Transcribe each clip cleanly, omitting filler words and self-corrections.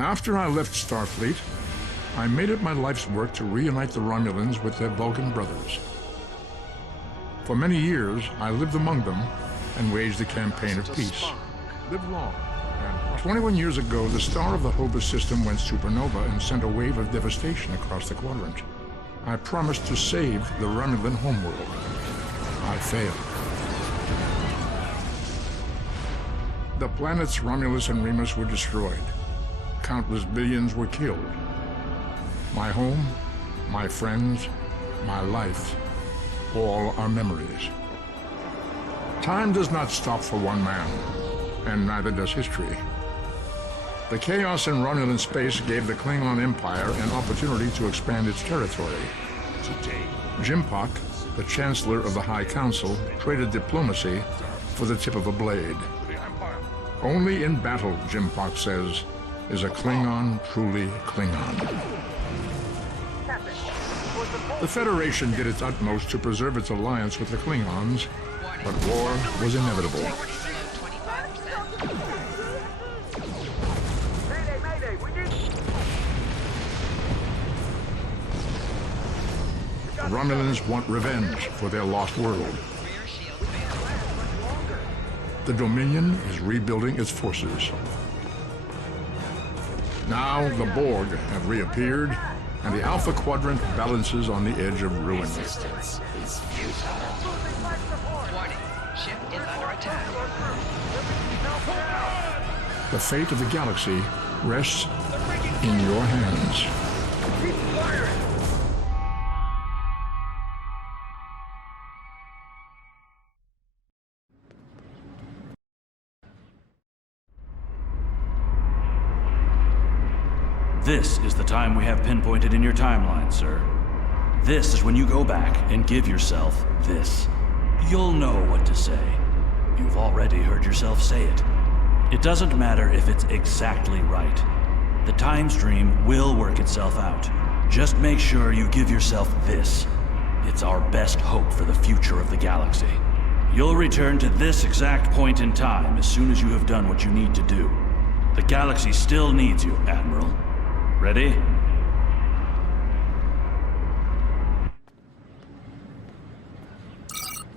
After I left Starfleet, I made it my life's work to reunite the Romulans with their Vulcan brothers. For many years, I lived among them and waged a campaign of peace. Live long. And 21 years ago, the star of the Hobus system went supernova and sent a wave of devastation across the quadrant. I promised to save the Romulan homeworld. I failed. The planets Romulus and Remus were destroyed. Countless billions were killed. My home, my friends, my life, all are memories. Time does not stop for one man, and neither does history. The chaos in Romulan space gave the Klingon Empire an opportunity to expand its territory. Today, Jimpak, the Chancellor of the High Council, traded diplomacy for the tip of a blade. Only in battle, Jimpak says, is a Klingon truly Klingon. The Federation did its utmost to preserve its alliance with the Klingons, but war was inevitable. The Romulans want revenge for their lost world. The Dominion is rebuilding its forces. Now the Borg have reappeared, and the Alpha Quadrant balances on the edge of ruin. Resistance is futile. Warning, ship is under attack. The fate of the galaxy rests in your hands. keep firing! This is the time we have pinpointed in your timeline, sir. This is when you go back and give yourself this. You'll know what to say. You've already heard yourself say it. It doesn't matter if it's exactly right. The time stream will work itself out. Just make sure you give yourself this. It's our best hope for the future of the galaxy. You'll return to this exact point in time as soon as you have done what you need to do. The galaxy still needs you, Admiral. Ready?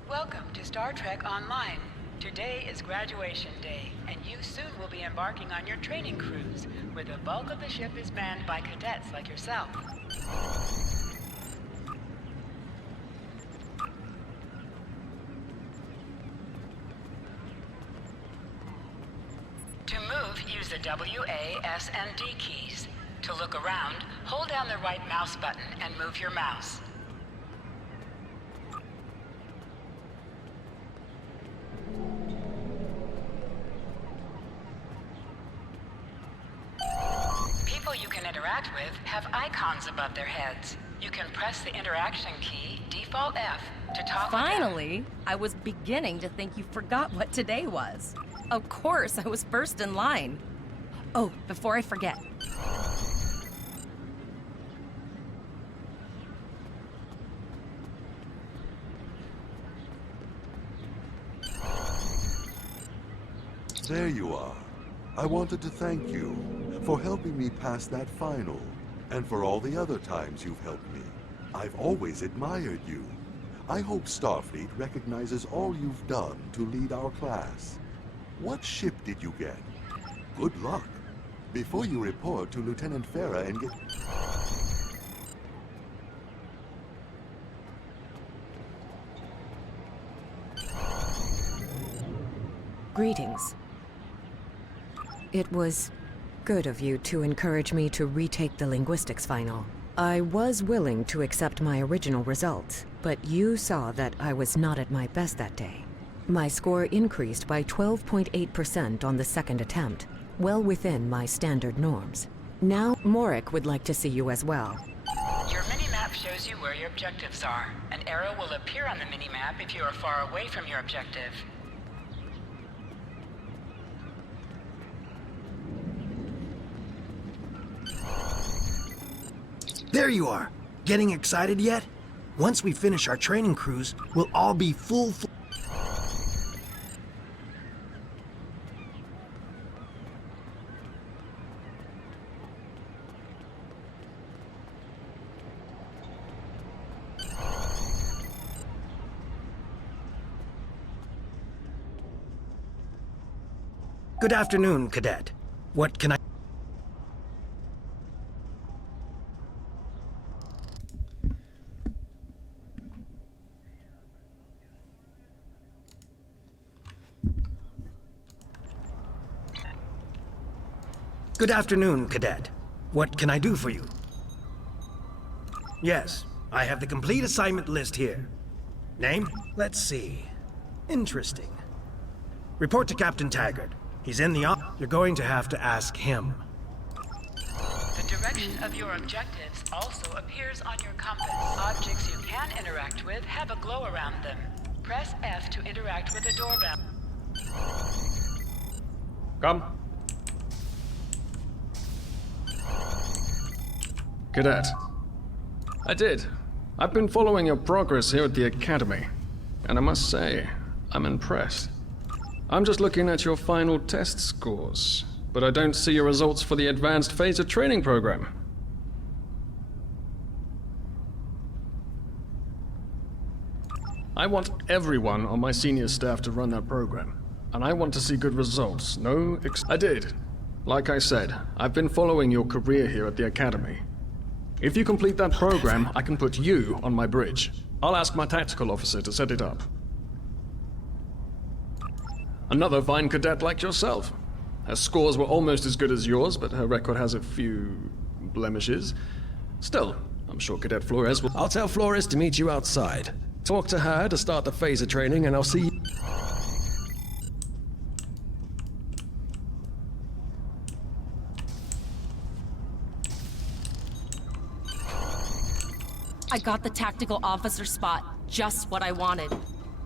Welcome to Star Trek Online. Today is graduation day, and you soon will be embarking on your training cruise, where the bulk of the ship is manned by cadets like yourself. To move, use the W, A, S, and D keys. To look around, hold down the right mouse button and move your mouse. People you can interact with have icons above their heads. You can press the interaction key, default F, to talk with them. Finally! I was beginning to think you forgot what today was. Of course, I was first in line. Oh, before I forget. There you are. I wanted to thank you for helping me pass that final, and for all the other times you've helped me. I've always admired you. I hope Starfleet recognizes all you've done to lead our class. What ship did you get? Good luck. Before you report to Lieutenant Farah and get... Greetings. It was good of you to encourage me to retake the linguistics final. I was willing to accept my original results, but you saw that I was not at my best that day. My score increased by 12.8% on the second attempt, well within my standard norms. Now, Morik would like to see you as well. Your mini-map shows you where your objectives are. An arrow will appear on the mini-map if you are far away from your objective. There you are. Getting excited yet? Once we finish our training cruise, we'll all be full. Good afternoon, Cadet. What can I... Good afternoon, Cadet. What can I do for you? Yes, I have the complete assignment list here. Name? Let's see. Interesting. Report to Captain Taggart. He's in the You're going to have to ask him. The direction of your objectives also appears on your compass. Objects you can interact with have a glow around them. Press F to interact with a doorbell. Come. Cadet. I did. I've been following your progress here at the Academy, and I must say, I'm impressed. I'm just looking at your final test scores, but I don't see your results for the Advanced Phaser Training Program. I want everyone on my senior staff to run that program, and I want to see good results. I did. Like I said, I've been following your career here at the Academy. If you complete that program, I can put you on my bridge. I'll ask my tactical officer to set it up. Another fine cadet like yourself. Her scores were almost as good as yours, but her record has a few blemishes. Still, I'm sure Cadet Flores will... I'll tell Flores to meet you outside. Talk to her to start the phaser training, and I'll see you... I got the tactical officer spot. Just what I wanted.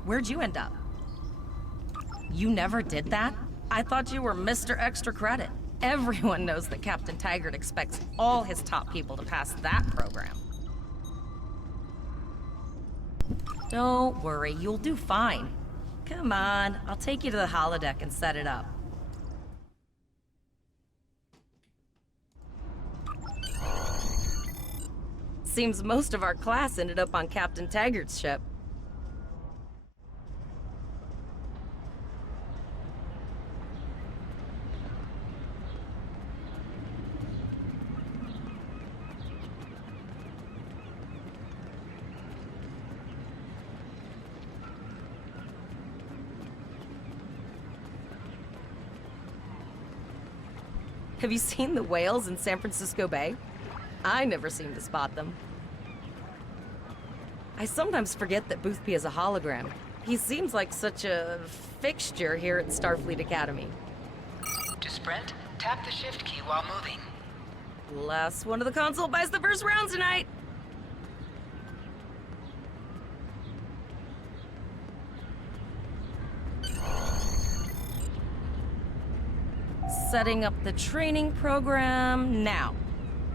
Where'd you end up? You never did that? I thought you were Mr. Extra Credit. Everyone knows that Captain Taggart expects all his top people to pass that program. Don't worry, you'll do fine. Come on, I'll take you to the holodeck and set it up. Seems most of our class ended up on Captain Taggart's ship. Have you seen the whales in San Francisco Bay? I never seem to spot them. I sometimes forget that Boothby is a hologram. He seems like such a fixture here at Starfleet Academy. To sprint, tap the shift key while moving. Last one of the console buys the first round tonight! Setting up the training program now.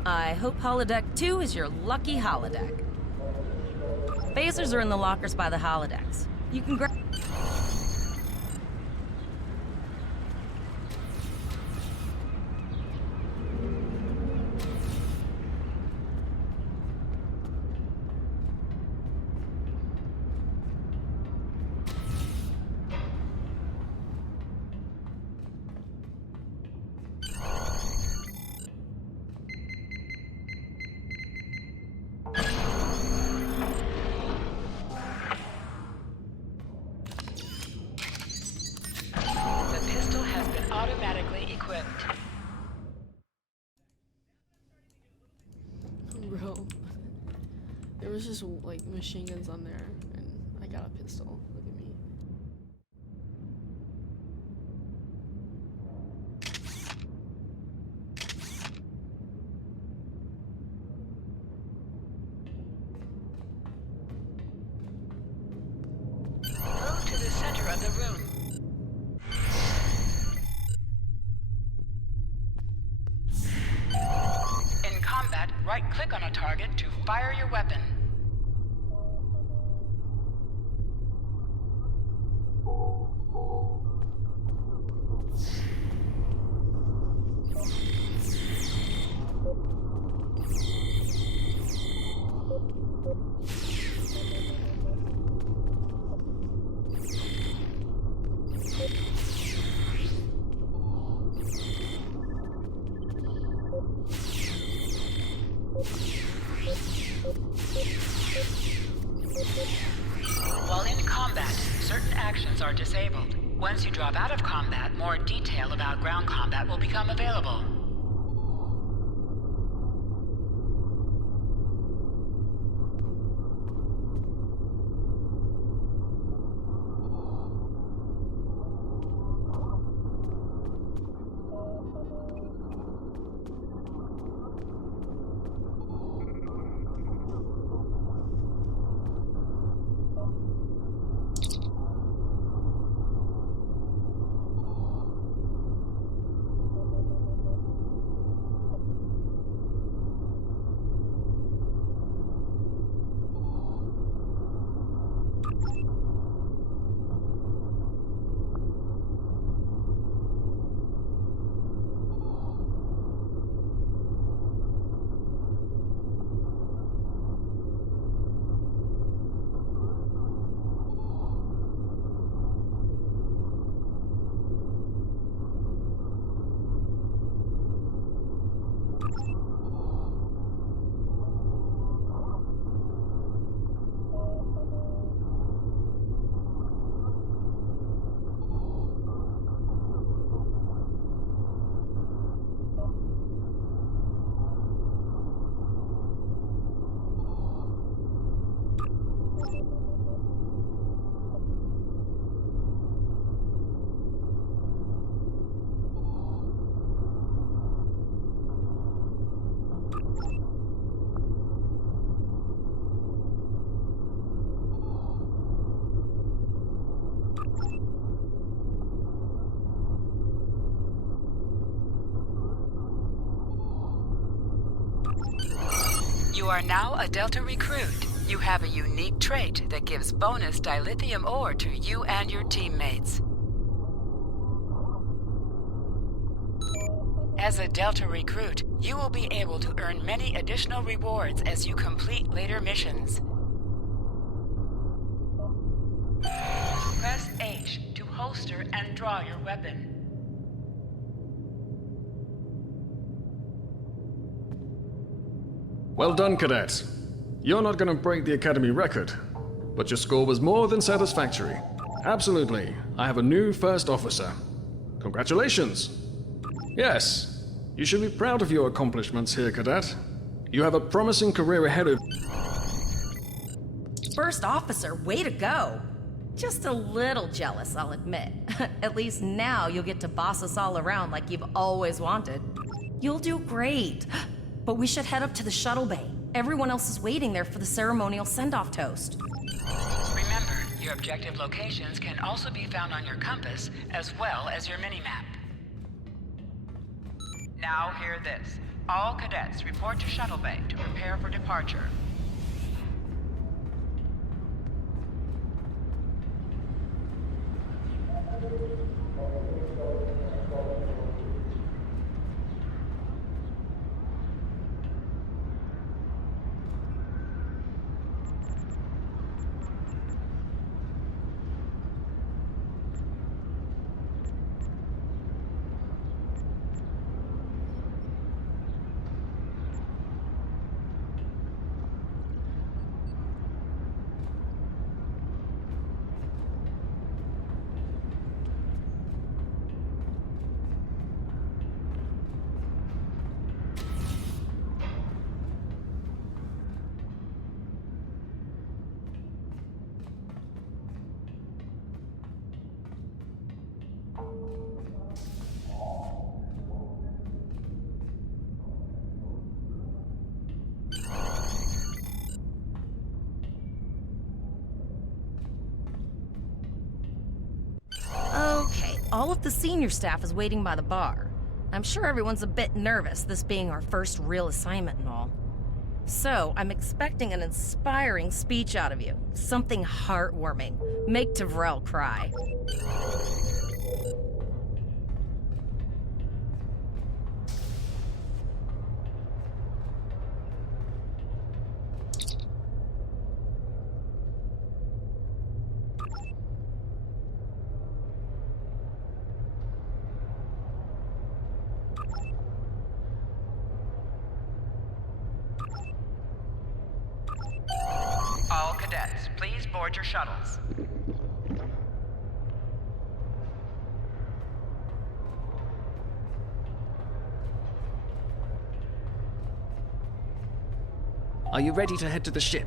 I hope Holodeck 2 is your lucky holodeck. Phasers are in the lockers by the holodecks. You can grab... Bro, there was just like machine guns on there, and I got a pistol. Look at me. Move to the center of the room. Right-click on a target to fire your weapon. While in combat, certain actions are disabled. Once you drop out of combat, more detail about ground combat will become available. You are now a Delta recruit. You have a unique trait that gives bonus dilithium ore to you and your teammates. As a Delta recruit, you will be able to earn many additional rewards as you complete later missions. Press H to holster and draw your weapon. Well done, cadet. You're not going to break the Academy record, but your score was more than satisfactory. Absolutely. I have a new first officer. Congratulations. Yes, you should be proud of your accomplishments here, cadet. You have a promising career ahead of... First officer, way to go. Just a little jealous, I'll admit. At least now you'll get to boss us all around like you've always wanted. You'll do great. But we should head up to the shuttle bay. Everyone else is waiting there for the ceremonial send-off toast. Remember, your objective locations can also be found on your compass, as well as your mini-map. Now hear this. All cadets report to shuttle bay to prepare for departure. All of the senior staff is waiting by the bar. I'm sure everyone's a bit nervous, this being our first real assignment and all. So, I'm expecting an inspiring speech out of you. Something heartwarming. Make Tavrel cry. All cadets, please board your shuttles. Are you ready to head to the ship?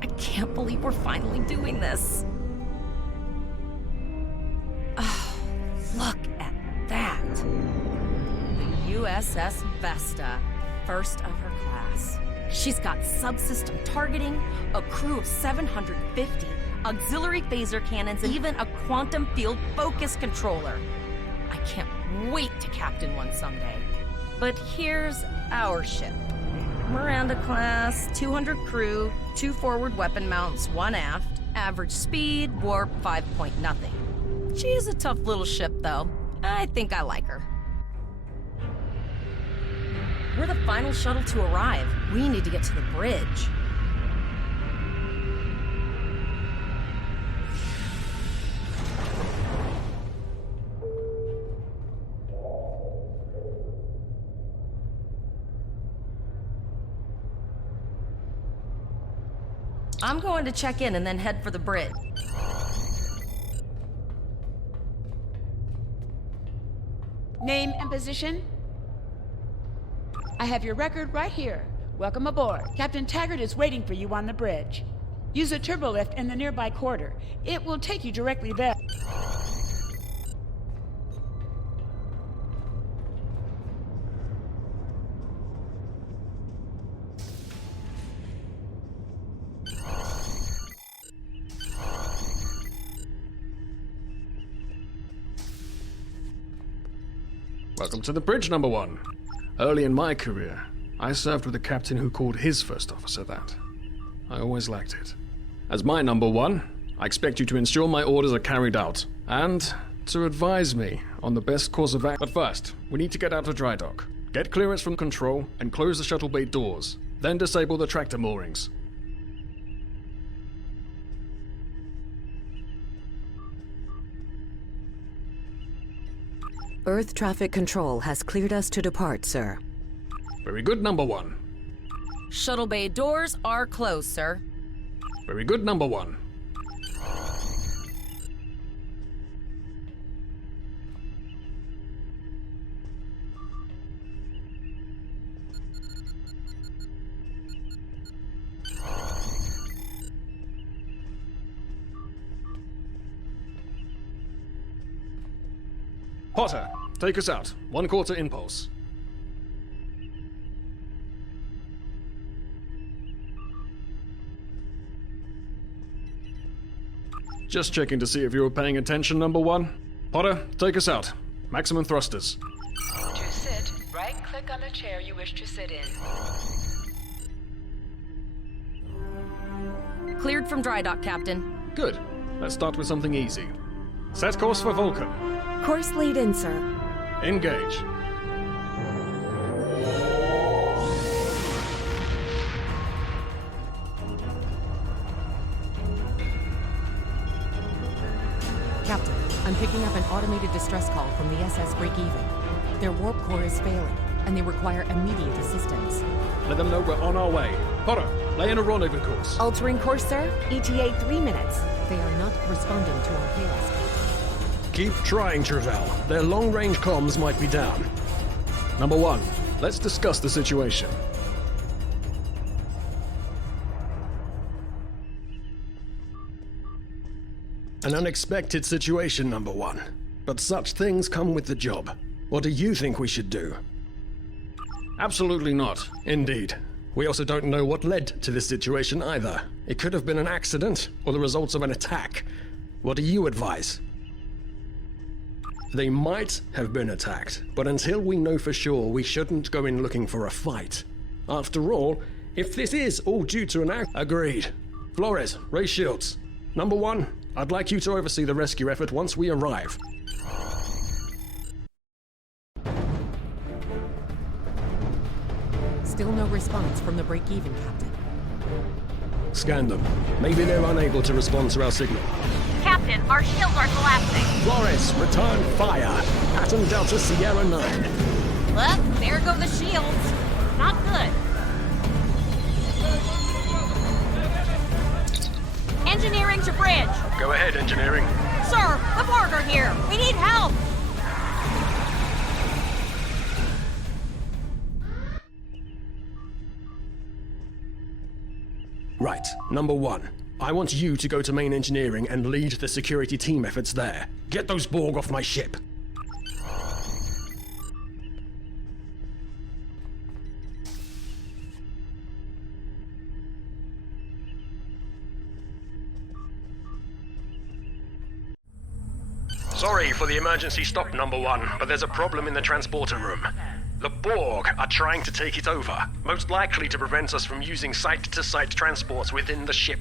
I can't believe we're finally doing this. Oh, look at that. The USS Vesta, first of her class. She's got subsystem targeting, a crew of 750, auxiliary phaser cannons, and even a quantum field focus controller. I can't wait to captain one someday. But here's our ship. Miranda class, 200 crew, 2 forward weapon mounts, 1 aft, average speed, warp 5.0. She's a tough little ship, though. I think I like her. We're the final shuttle to arrive. We need to get to the bridge. I'm going to check in and then head for the bridge. Name and position? I have your record right here. Welcome aboard. Captain Taggart is waiting for you on the bridge. Use a turbolift in the nearby corridor. It will take you directly there. Welcome to the bridge, number 1. Early in my career, I served with a captain who called his first officer that. I always liked it. As my number 1, I expect you to ensure my orders are carried out, and to advise me on the best course of action. But first, we need to get out of dry dock, get clearance from control, and close the shuttle bay doors, then disable the tractor moorings. Earth traffic control has cleared us to depart, sir. Very good, number 1. Shuttle bay doors are closed, sir. Very good, number 1. Potter, take us out. 1/4 impulse. Just checking to see if you were paying attention, number 1. Potter, take us out. Maximum thrusters. To sit, right-click on the chair you wish to sit in. Cleared from dry dock, Captain. Good. Let's start with something easy. Set course for Vulcan. Course lead in, sir. Engage. Captain, I'm picking up an automated distress call from the SS Break-Even. Their warp core is failing, and they require immediate assistance. Let them know we're on our way. Potter, lay in a rendezvous course. Altering course, sir. ETA 3 minutes. They are not responding to our hails. Keep trying, Travell. Their long-range comms might be down. Number 1, let's discuss the situation. An unexpected situation, number 1. But such things come with the job. What do you think we should do? Absolutely not. Indeed. We also don't know what led to this situation either. It could have been an accident or the results of an attack. What do you advise? They might have been attacked, but until we know for sure, we shouldn't go in looking for a fight. After all, if this is all due to an act— Agreed. Flores, raise shields. Number 1, I'd like you to oversee the rescue effort once we arrive. Still no response from the Break-Even, Captain. Scan them. Maybe they're unable to respond to our signal. Captain, our shields are collapsing. Flores, return fire. Pattern Delta Sierra 9. Look, there go the shields. Not good. Engineering to bridge. Go ahead, engineering. Sir, the Borg are here. We need help. Right, number 1. I want you to go to main engineering and lead the security team efforts there. Get those Borg off my ship. Sorry for the emergency stop, number 1, but there's a problem in the transporter room. The Borg are trying to take it over, most likely to prevent us from using site-to-site transports within the ship.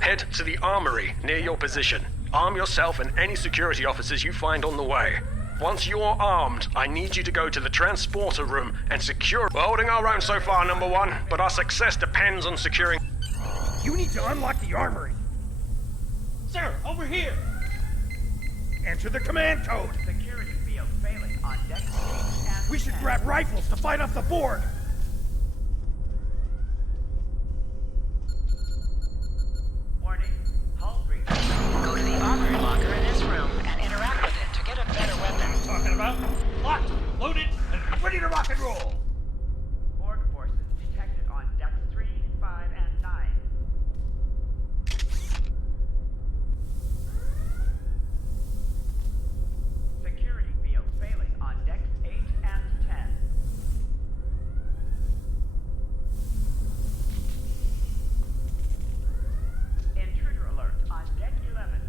Head to the armory near your position. Arm yourself and any security officers you find on the way. Once you're armed, I need you to go to the transporter room and secure... We're holding our own so far, number 1, but our success depends on securing... You need to unlock the armory. Sir, over here. Enter the command code. Security field failing on deck 8 and We should 10. grab rifles to fight off the Borg. Warning. Hull breach. Go to the armory locker in this room and interact with it to get a better weapon. Talking about locked, loaded, and ready to rock and roll. Borg forces detected on decks 3, 5, and 9. Security field failing on decks 8 and 10. Intruder alert on deck 11.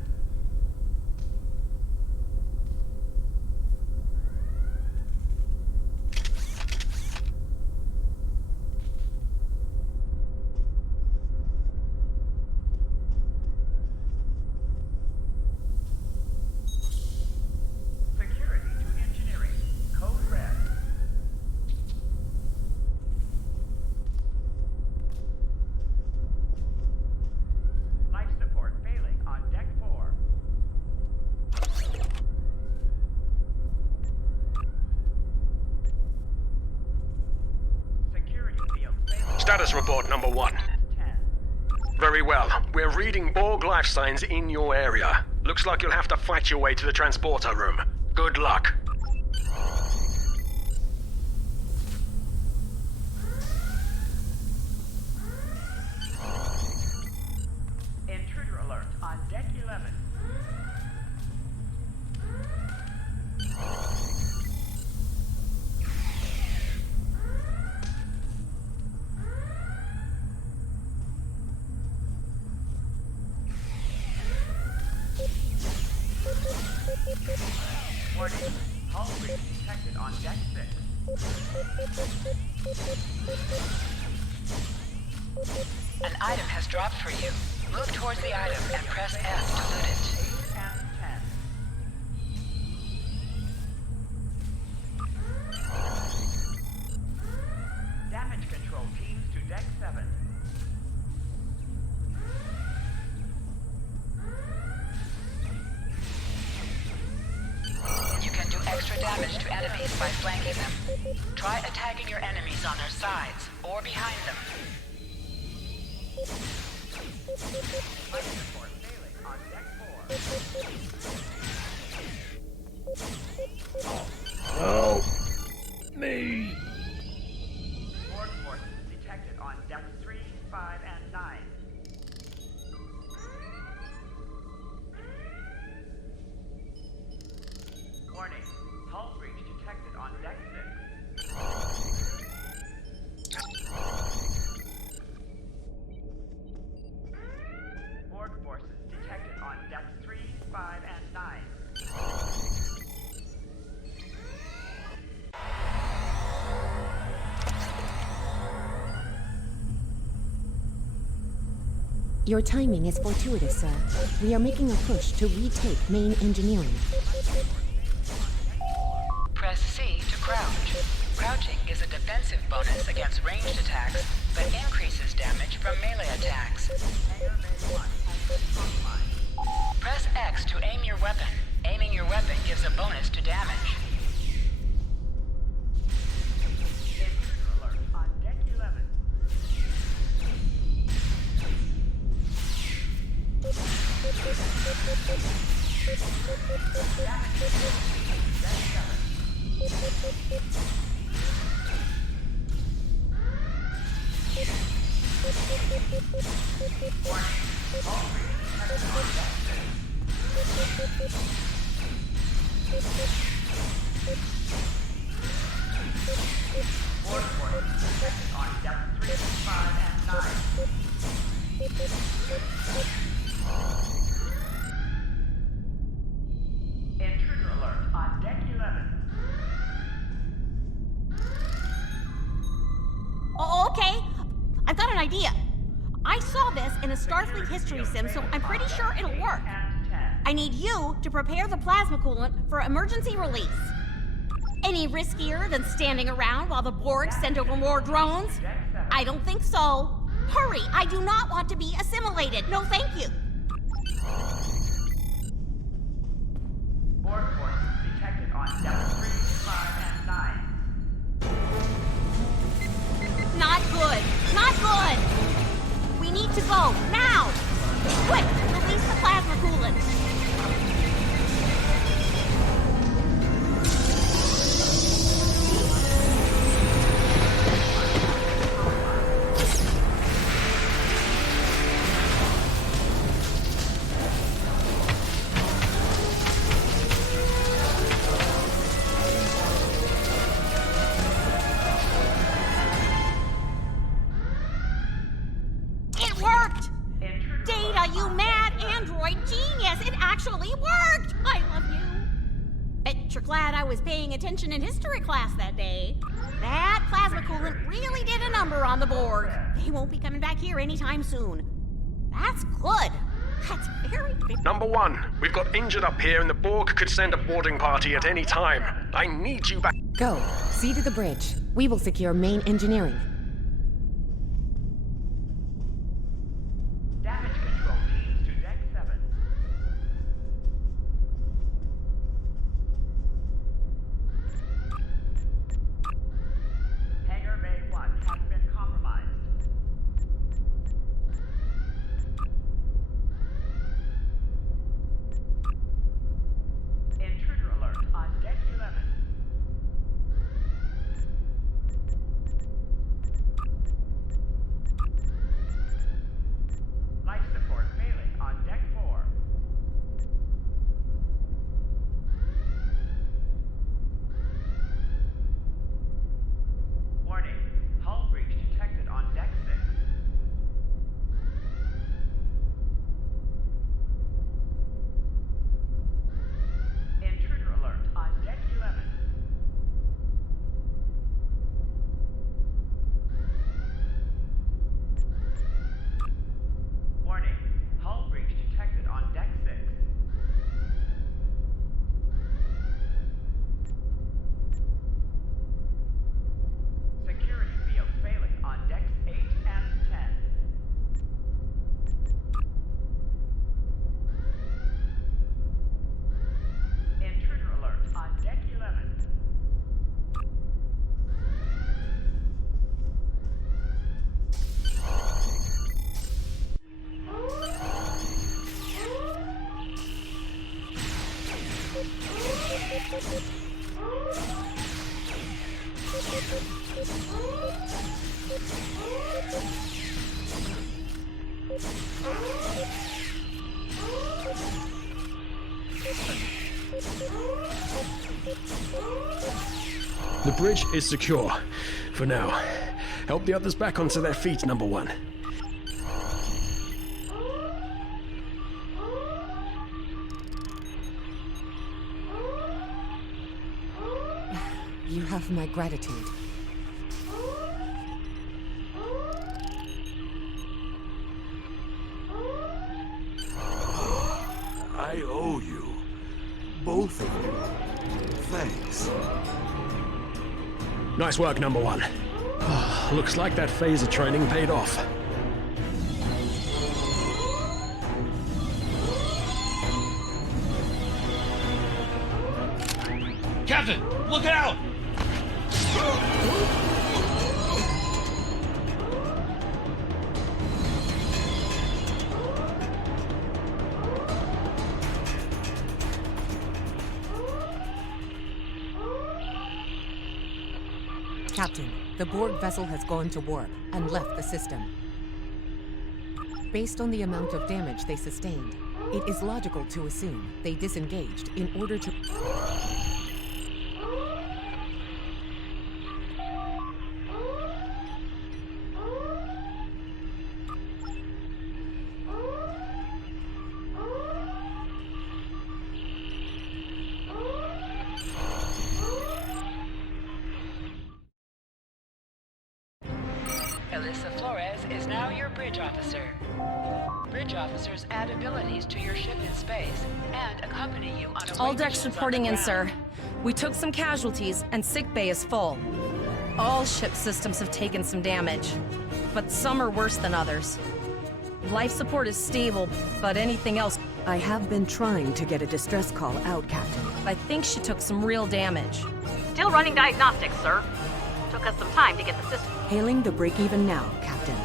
Security to engineering. Code red. Life support failing on deck 4. Security field failing. Status report, number 1. 10. Very well. We're reading Borg life signs in your area. Looks like you'll have to fight your way to the transporter room. Good luck. Intruder alert on deck 11. Warning. Hull breach detected on deck 6. An item has dropped for you. Move towards the item and press F to loot it. 8 and 10. Damage control teams to deck 7. You can do extra damage to enemies by flanking them. Try attacking your enemies on their sides or behind them. Life support failing on deck 4. Oh. Me. Borg forces detected on decks 3, 5, and 9. Warning. Hull breach detected on deck 6. Borg forces detected on decks 3, 5, and 9. Your timing is fortuitous, sir. We are making a push to retake main engineering. Press C to crouch. Crouching is a defensive bonus against ranged attacks, but increases damage from melee attacks. 6. Press X to aim your weapon. Aiming your weapon gives a bonus to damage. Intruder alert on deck 11. On depth 3, 5, and 9. Intruder alert on deck 11. Oh, okay. I've got an idea. I saw this in a Starfleet history sim, so I'm pretty sure it'll work. I need you to prepare the plasma coolant for emergency release. Any riskier than standing around while the Borg send over more drones? I don't think so. Hurry, I do not want to be assimilated. No, thank you. Borg forces detected on depth 3, 5, and 9. Not good. Not good. We need to go now. Quick, release the plasma coolant. It worked! Data, you mad android genius! It actually worked! I love you. Bet you're glad I was paying attention in history class that day. That plasma coolant really did a number on the Borg. They won't be coming back here anytime soon. That's good. That's very... Number 1, we've got injured up here and the Borg could send a boarding party at any time. I need you back. Go. See to the bridge. We will secure main engineering. Damage control teams to deck 7. Hangar Bay 1 has been compromised. Intruder alert on deck 11. Life support failing on deck 4. Warning, hull breach detected on deck 6. Intruder alert on deck 11. Warning, hull breach detected on deck 6. Security field failing on decks 8 and 10. Intruder alert on deck 11. The bridge is secure. For now. Help the others back onto their feet, Number 1. You have my gratitude. I owe you. Both of you. Thanks. Nice work, Number 1. Looks like that phaser training paid off. Captain, look out! Captain, the Borg vessel has gone to warp and left the system. Based on the amount of damage they sustained, it is logical to assume they disengaged in order to... Alyssa Flores is now your bridge officer. Bridge officers add abilities to your ship in space and accompany you on All decks reporting in, sir. We took some casualties and sickbay is full. All ship systems have taken some damage, but some are worse than others. Life support is stable, but anything else... I have been trying to get a distress call out, Captain. I think she took some real damage. Still running diagnostics, sir. Took us some time to get the system. Hailing the break-even now, Captain.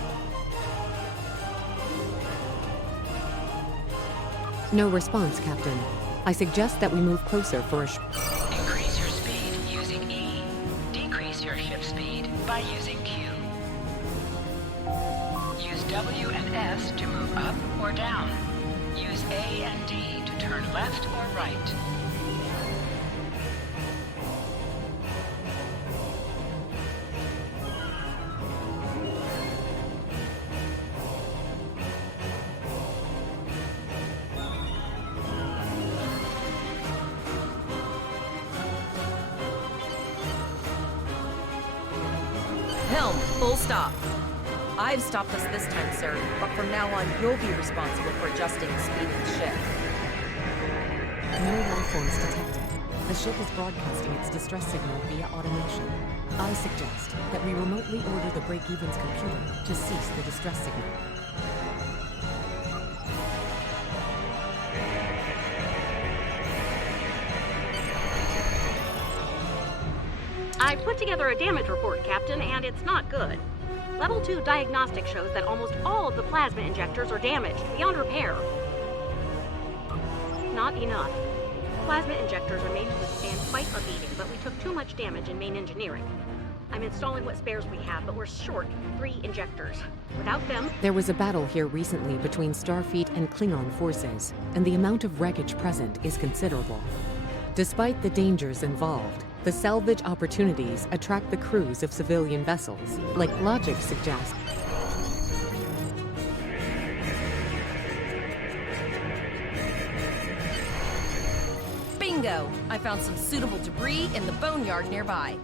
No response, Captain. I suggest that we move closer for a Increase your speed using E. Decrease your ship speed by using Q. Use W and S to move up or down. Use A and D to turn left or right. Helm, full stop. I've stopped us this time, sir, but from now on, you'll be responsible for adjusting the speed of the ship. No life forms detected. The ship is broadcasting its distress signal via automation. I suggest that we remotely order the break-even's computer to cease the distress signal. I put together a damage report, Captain, and it's not good. Level 2 diagnostic shows that almost all of the plasma injectors are damaged, beyond repair. Not enough. Plasma injectors are made to withstand quite a beating, but we took too much damage in main engineering. I'm installing what spares we have, but we're short 3 injectors. Without them... There was a battle here recently between Starfleet and Klingon forces, and the amount of wreckage present is considerable. Despite the dangers involved, the salvage opportunities attract the crews of civilian vessels, like logic suggests. Bingo! I found some suitable debris in the boneyard nearby.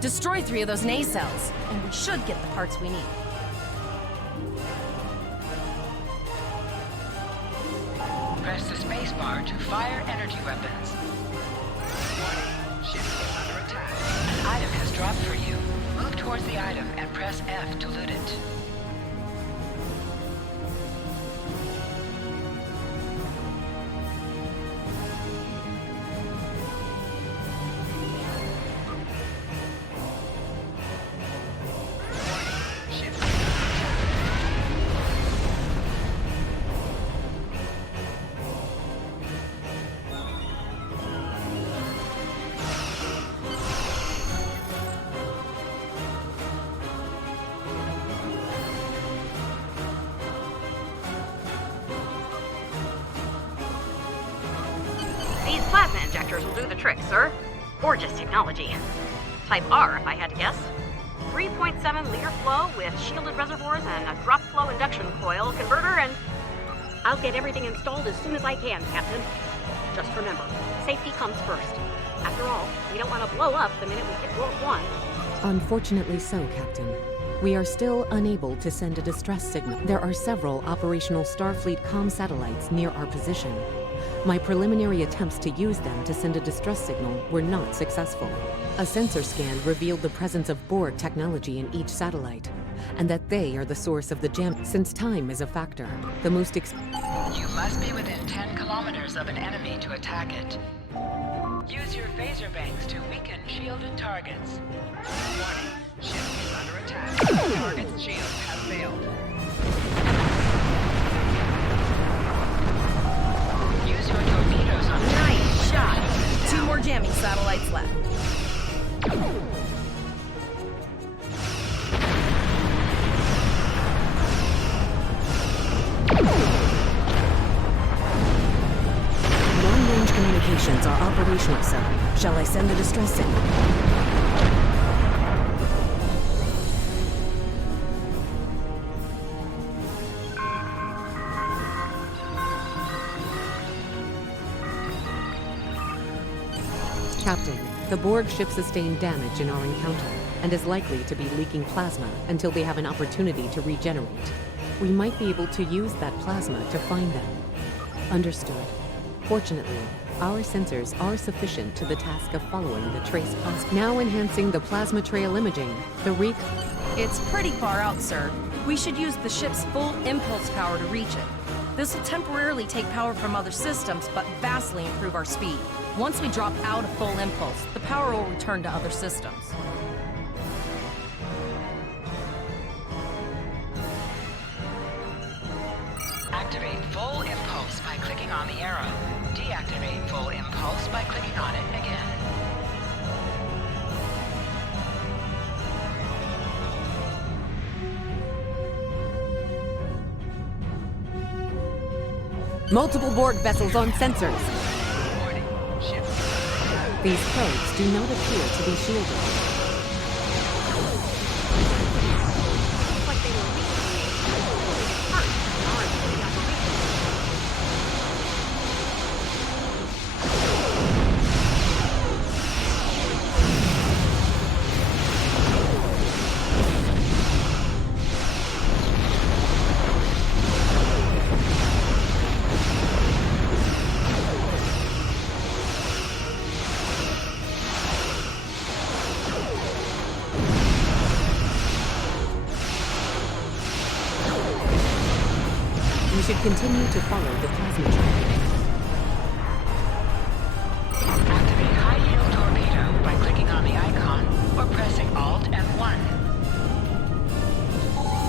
Destroy 3 of those nacelles, and we should get the parts we need. Press the spacebar to fire energy weapons. Warning, ship is under attack. An item has dropped for you. Move towards the item and press F to loot it. These plasma injectors will do the trick, sir. Gorgeous technology. Type R, if I had to guess. 3.7 liter flow with shielded reservoirs and a drop flow induction coil converter, and I'll get everything installed as soon as I can, Captain. Just remember, safety comes first. After all, we don't want to blow up the minute we hit Warp 1. Unfortunately so, Captain. We are still unable to send a distress signal. There are several operational Starfleet comm satellites near our position. My preliminary attempts to use them to send a distress signal were not successful. A sensor scan revealed the presence of Borg technology in each satellite, and that they are the source of the jam. Since time is a factor, the most You must be within 10 kilometers of an enemy to attack it. Use your phaser bangs to weaken shielded targets. Warning, ship is under attack. Target's shields have failed. Use your torpedoes on Nice shot. 2 more jamming satellites left. Long-range communications are operational, sir. Shall I send the distress signal? Captain, the Borg ship sustained damage in our encounter and is likely to be leaking plasma until they have an opportunity to regenerate. We might be able to use that plasma to find them. Understood. Fortunately, our sensors are sufficient to the task of following the trace plasma. Now enhancing the plasma trail imaging, the It's pretty far out, sir. We should use the ship's full impulse power to reach it. This will temporarily take power from other systems, but vastly improve our speed. Once we drop out of full impulse, the power will return to other systems. Activate full impulse by clicking on the arrow. Deactivate full impulse by clicking on it again. multiple Borg vessels on sensors. These probes do not appear to be shielded. We should continue to follow the plasma trail. Activate high-yield torpedo by clicking on the icon or pressing Alt F1.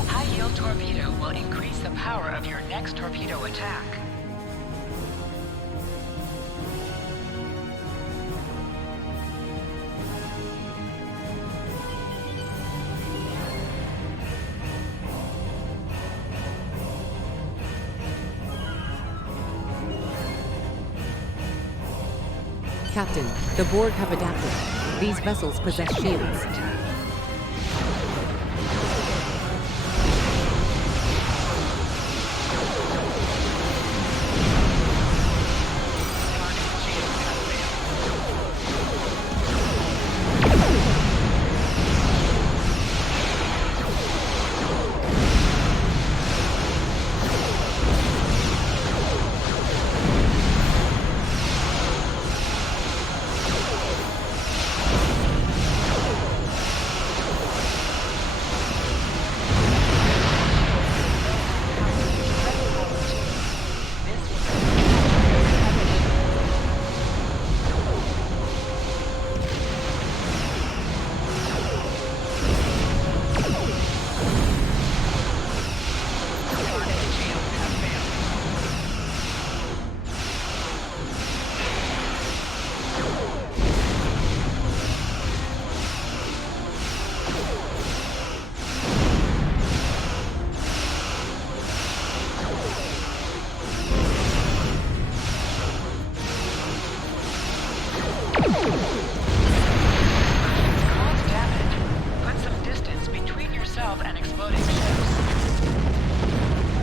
High-yield torpedo will increase the power of your next torpedo attack. Captain, the Borg have adapted. These vessels possess shields.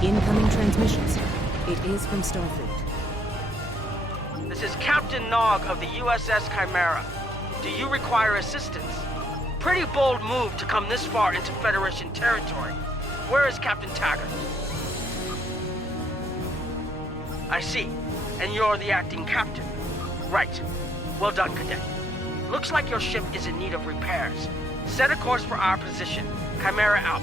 Incoming transmission, sir. It is from Starfleet. This is Captain Nog of the USS Chimera. Do you require assistance? Pretty bold move to come this far into Federation territory. Where is Captain Taggart? I see. And you're the acting captain. Right. Well done, Cadet. Looks like your ship is in need of repairs. Set a course for our position. Chimera out.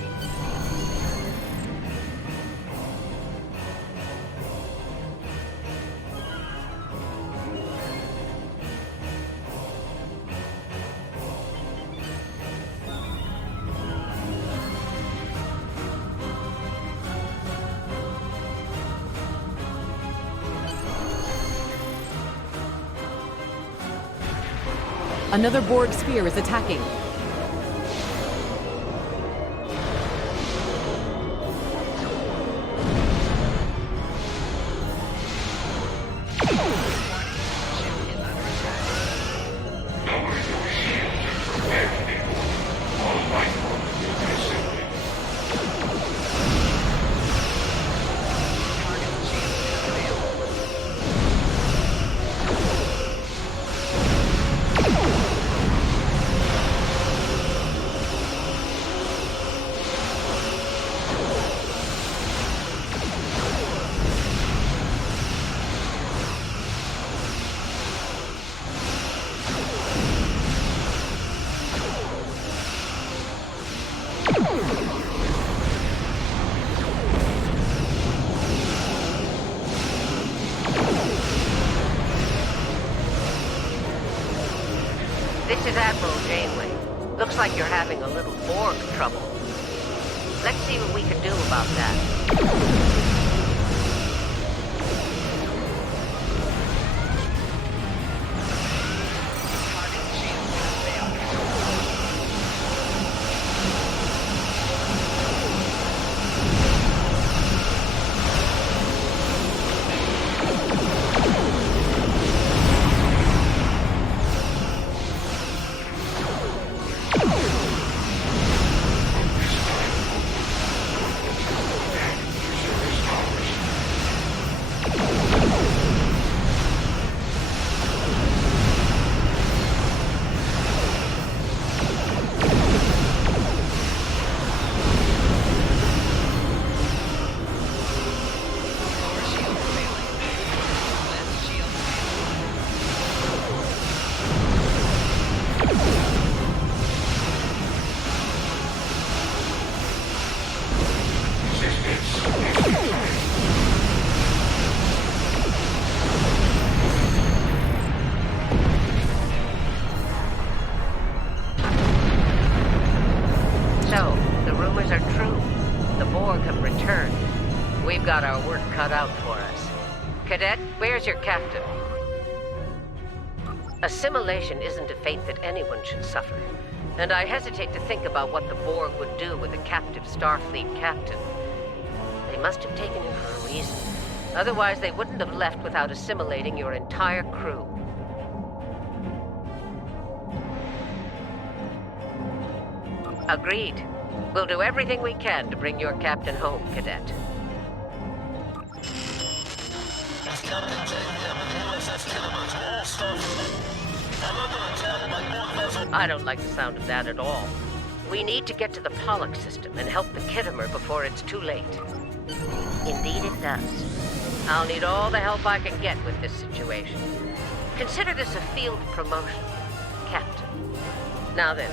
Another Borg sphere is attacking. This is Admiral Janeway. Looks like you're having a little Borg trouble. Let's see what we can do about that. So, the rumors are true. The Borg have returned. We've got our work cut out for us. Cadet, where's your captain? Assimilation isn't a fate that anyone should suffer. And I hesitate to think about what the Borg would do with a captive Starfleet captain. They must have taken him for a reason. Otherwise, they wouldn't have left without assimilating your entire crew. Agreed. We'll do everything we can to bring your captain home, Cadet. I don't like the sound of that at all. We need to get to the Pollock system and help the Kittimer before it's too late. Indeed it does. I'll need all the help I can get with this situation. Consider this a field promotion, Captain. Now then,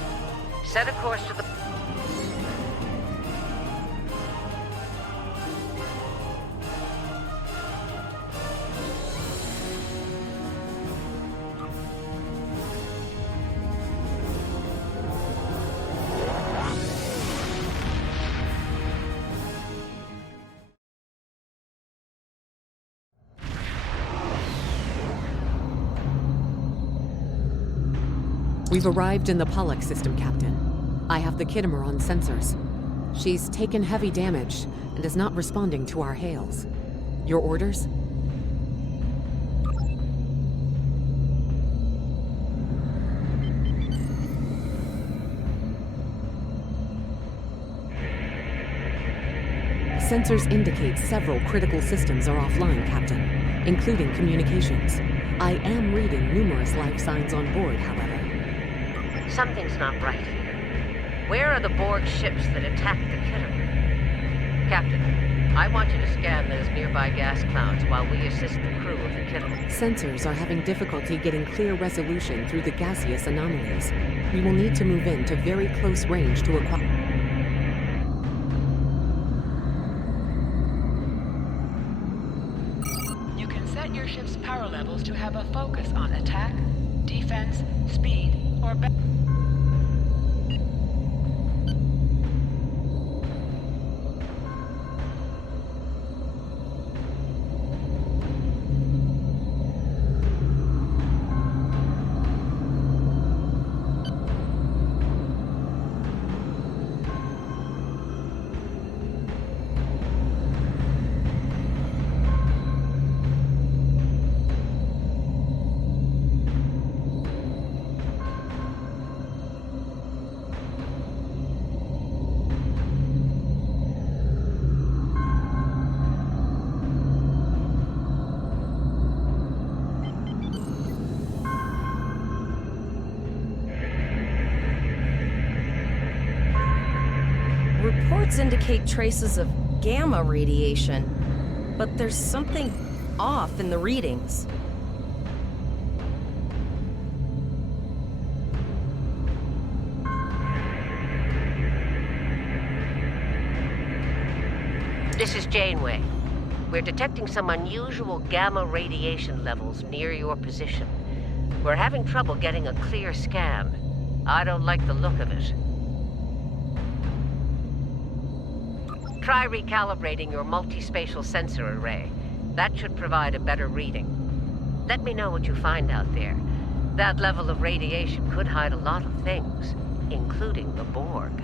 set a course to the... We've arrived in the Pollock system, Captain. I have the Kittimer on sensors. She's taken heavy damage and is not responding to our hails. Your orders? Sensors indicate several critical systems are offline, Captain, including communications. I am reading numerous life signs on board, however. Something's not right here. Where are the Borg ships that attacked the Kittimer? Captain, I want you to scan those nearby gas clouds while we assist the crew of the Kittimer. Sensors are having difficulty getting clear resolution through the gaseous anomalies. We will need to move in to very close range to acquire... You can set your ship's power levels to have a focus on attack, defense, speed, or... Reports indicate traces of gamma radiation, but there's something off in the readings. This is Janeway. We're detecting some unusual gamma radiation levels near your position. We're having trouble getting a clear scan. I don't like the look of it. Try recalibrating your multispatial sensor array. That should provide a better reading. Let me know what you find out there. That level of radiation could hide a lot of things, including the Borg.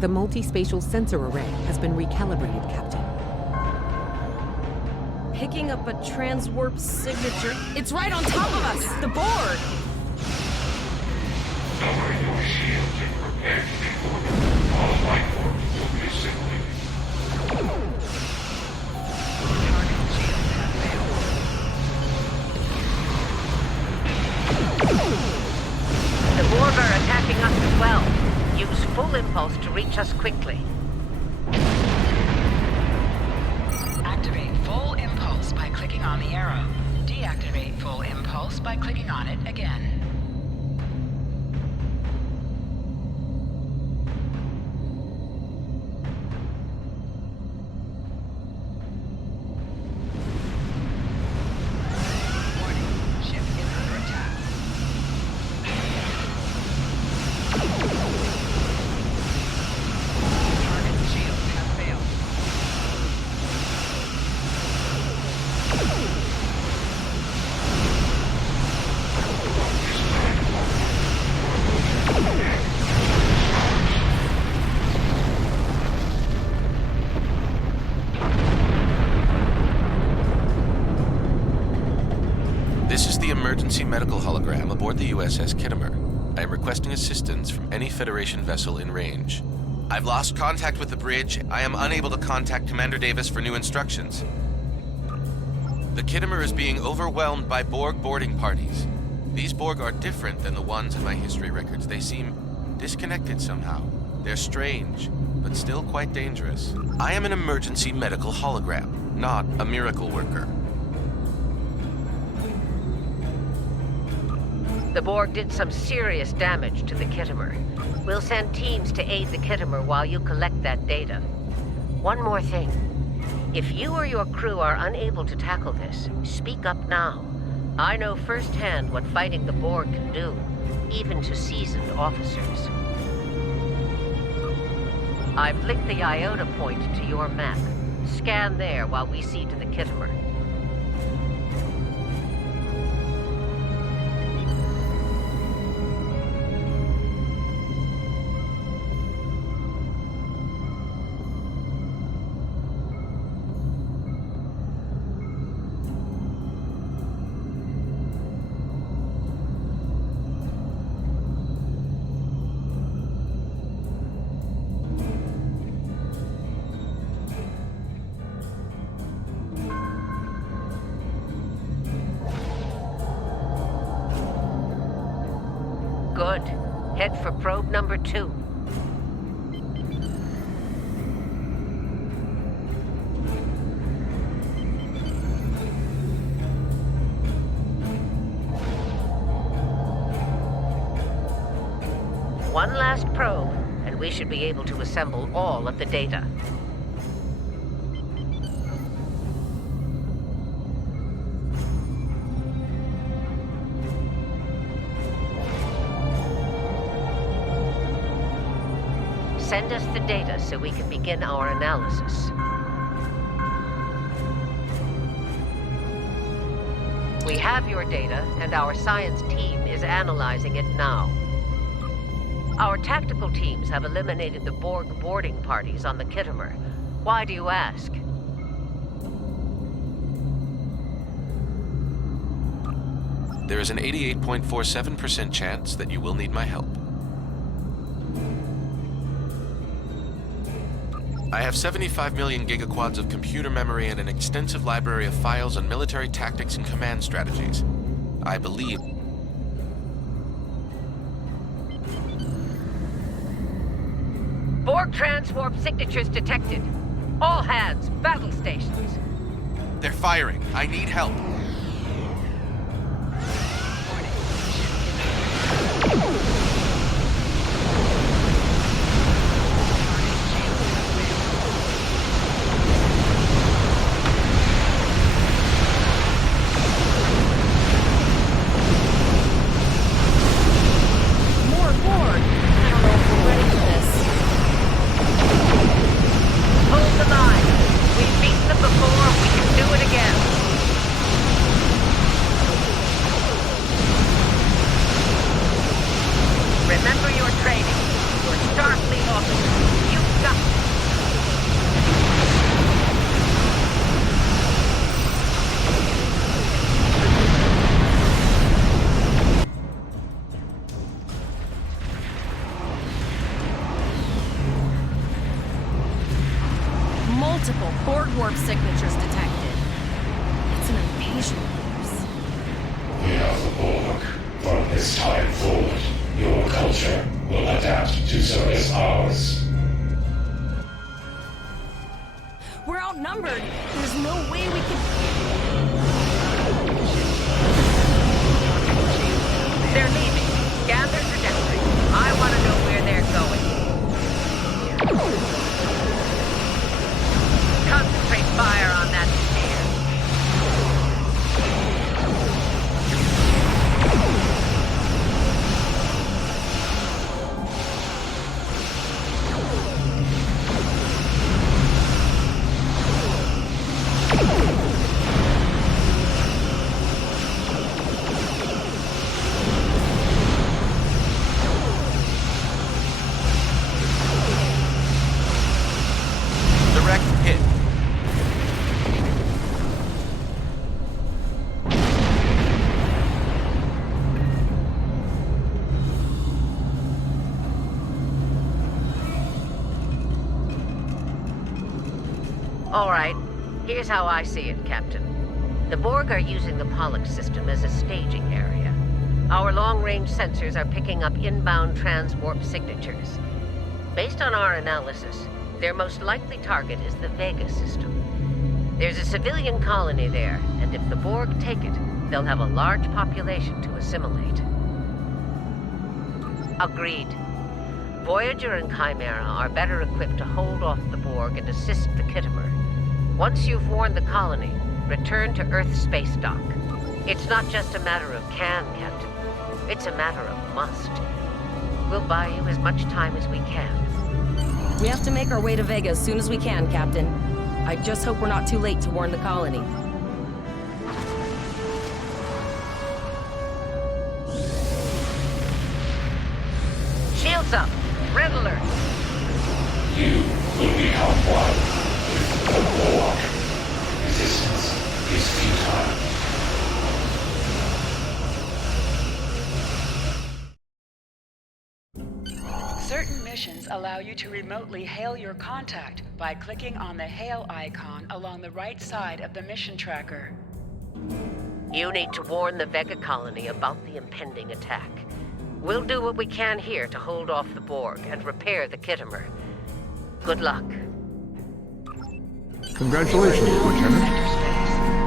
The multispatial sensor array has been recalibrated, Captain. Picking up a transwarp signature. It's right on top of us! The Borg! Lower your shields and prepare to be ordered. All life forms will be assembling. The Borg are attacking us as well. Use full impulse to reach us quickly. Activate full impulse by clicking on the arrow. Deactivate full impulse by clicking on it again. This is the emergency medical hologram aboard the USS Kittimer. I am requesting assistance from any Federation vessel in range. I've lost contact with the bridge. I am unable to contact Commander Davis for new instructions. The Kittimer is being overwhelmed by Borg boarding parties. These Borg are different than the ones in my history records. They seem disconnected somehow. They're strange, but still quite dangerous. I am an emergency medical hologram, not a miracle worker. The Borg did some serious damage to the Kittimer. We'll send teams to aid the Kittimer while you collect that data. One more thing. If you or your crew are unable to tackle this, speak up now. I know firsthand what fighting the Borg can do, even to seasoned officers. I've linked the Iota point to your map. Scan there while we see to the Kittimer. Good. Head for probe number 2. One last probe, and we should be able to assemble all of the data. Send us the data so we can begin our analysis. We have your data, and our science team is analyzing it now. Our tactical teams have eliminated the Borg boarding parties on the Kittimer. Why do you ask? There is an 88.47% chance that you will need my help. I have 75 million gigaquads of computer memory and an extensive library of files on military tactics and command strategies. I believe... Borg transwarp signatures detected. All hands, battle stations. They're firing. I need help. Multiple Borg warp signatures detected. It's an invasion force. We are the Borg. From this time forward, your culture will adapt to service ours. We're outnumbered. There's no way we can... They're leaving. Scan their trajectory. I want to know where they're going. Concentrate fire on that sphere. Direct hit. All right. Here's how I see it, Captain. The Borg are using the Pollux system as a staging area. Our long-range sensors are picking up inbound transwarp signatures. Based on our analysis, their most likely target is the Vega system. There's a civilian colony there, and if the Borg take it, they'll have a large population to assimilate. Agreed. Voyager and Chimera are better equipped to hold off the Borg and assist the Khitomer. Once you've warned the colony, return to Earth space dock. It's not just a matter of can, Captain. It's a matter of must. We'll buy you as much time as we can. We have to make our way to Vega as soon as we can, Captain. I just hope we're not too late to warn the colony. Shields up! Red alert! You will become one with the Borg. Resistance is futile. Certain missions allow you to remotely hail your contact by clicking on the hail icon along the right side of the mission tracker. You need to warn the Vega colony about the impending attack. We'll do what we can here to hold off the Borg and repair the Khitomer. Good luck. Congratulations, Lieutenant.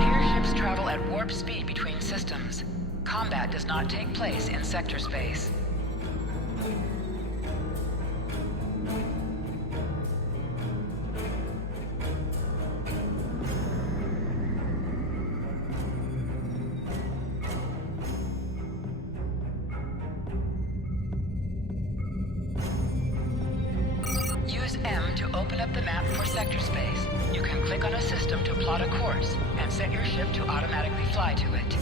Here ships travel at warp speed between systems. Combat does not take place in sector space. Use M to open up the map for sector space. You can click on a system to plot a course and set your ship to automatically fly to it.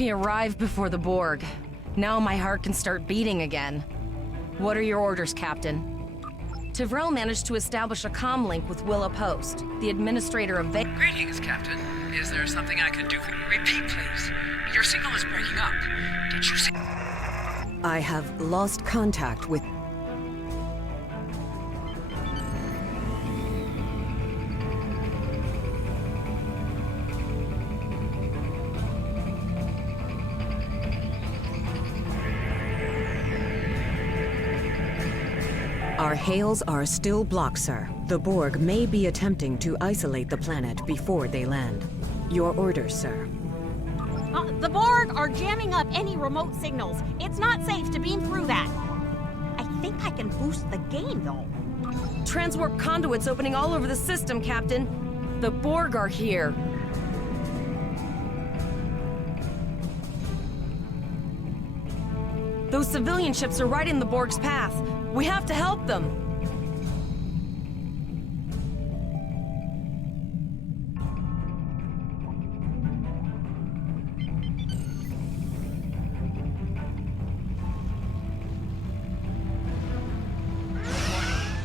We arrived before the Borg. Now my heart can start beating again. What are your orders, Captain? Tavrel managed to establish a comm link with Willow Post, the administrator of Greetings, Captain. Is there something I could do for you? Repeat, please. Your signal is breaking up. Did you see? I have lost contact with... Our hails are still blocked, sir. The Borg may be attempting to isolate the planet before they land. Your orders, sir. The Borg are jamming up any remote signals. It's not safe to beam through that. I think I can boost the gain, though. Transwarp conduits opening all over the system, Captain. The Borg are here. Those civilian ships are right in the Borg's path. We have to help them.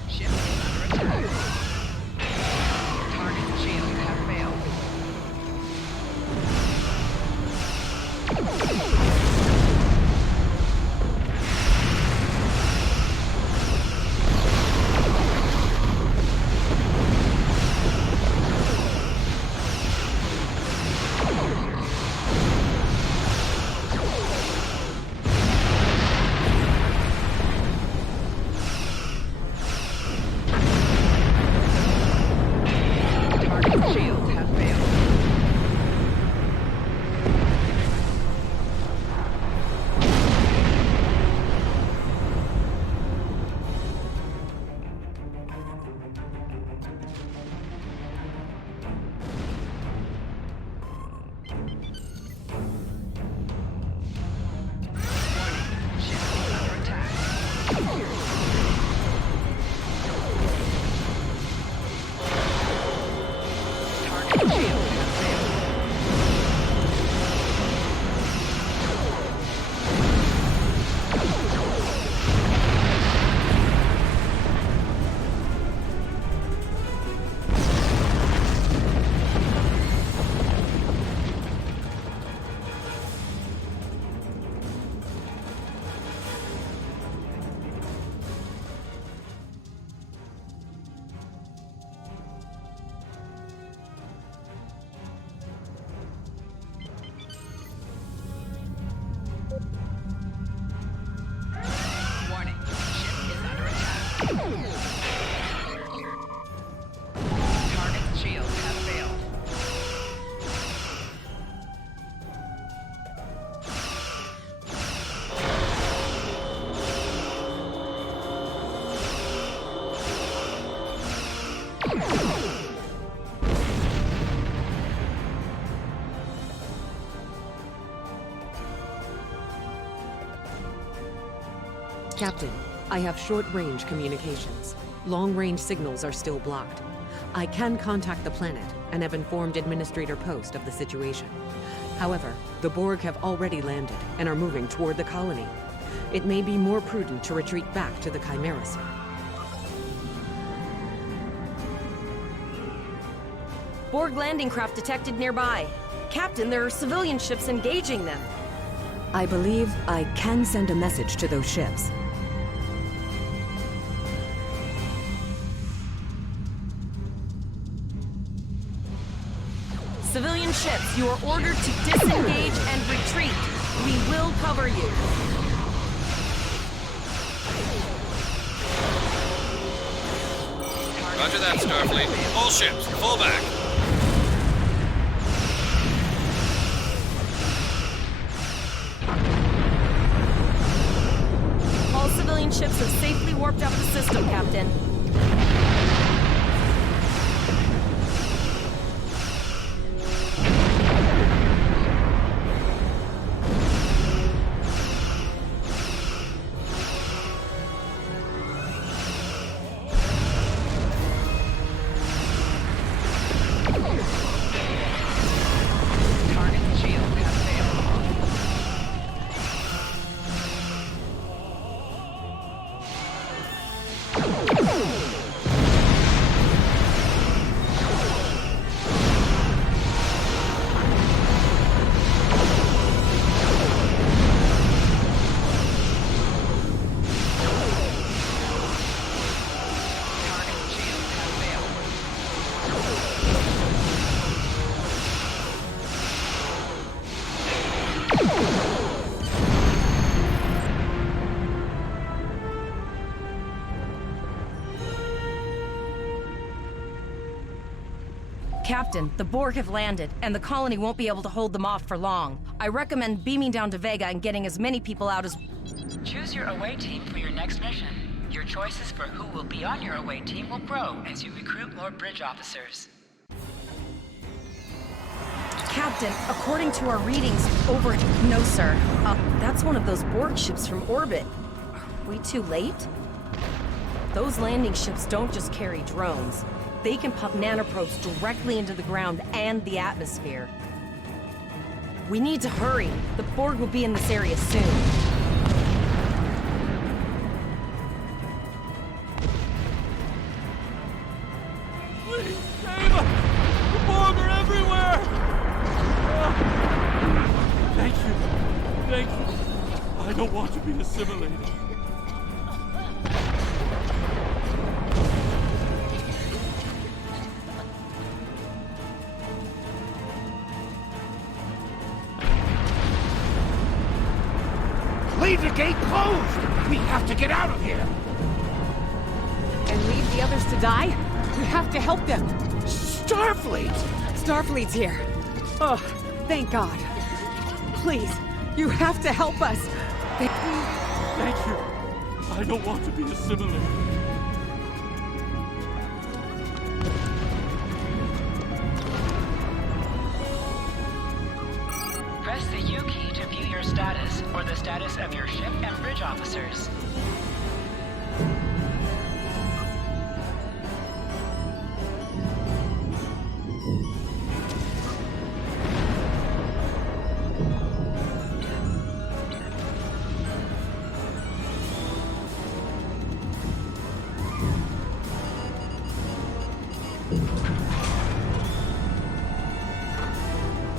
Ship is under attack. Target shields have failed. Shields have failed. Ship is under attack. Target shields have failed. Warning, ship is under attack. Target shields have failed. Captain, I have short-range communications. Long-range signals are still blocked. I can contact the planet and have informed Administrator Post of the situation. However, the Borg have already landed and are moving toward the colony. It may be more prudent to retreat back to the Chimera, sir. Borg landing craft detected nearby. Captain, there are civilian ships engaging them. I believe I can send a message to those ships. Civilian ships, you are ordered to disengage and retreat. We will cover you. Roger that, Starfleet. All ships, fall back. All civilian ships have safely warped out of the system, Captain. Target shields have failed. Captain, the Borg have landed, and the colony won't be able to hold them off for long. I recommend beaming down to Vega and getting as many people out as... Choose your away team for your next mission. Your choices for who will be on your away team will grow as you recruit more bridge officers. Captain, according to our readings, over... No, sir. That's one of those Borg ships from orbit. Are we too late? Those landing ships don't just carry drones. They can pump nanoprobes directly into the ground and the atmosphere. We need to hurry. The Borg will be in this area soon. Please, Ava! The Borg are everywhere! Thank you. Thank you. I don't want to be assimilated. Leave the gate closed! We have to get out of here! And leave the others to die? We have to help them. Starfleet! Starfleet's here. Oh, thank God. Please, you have to help us. Thank you. I don't want to be assimilated. Press the U key to view your status, or the status of your ship and bridge officers.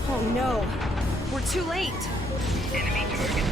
Oh no, we're too late. Enemy target.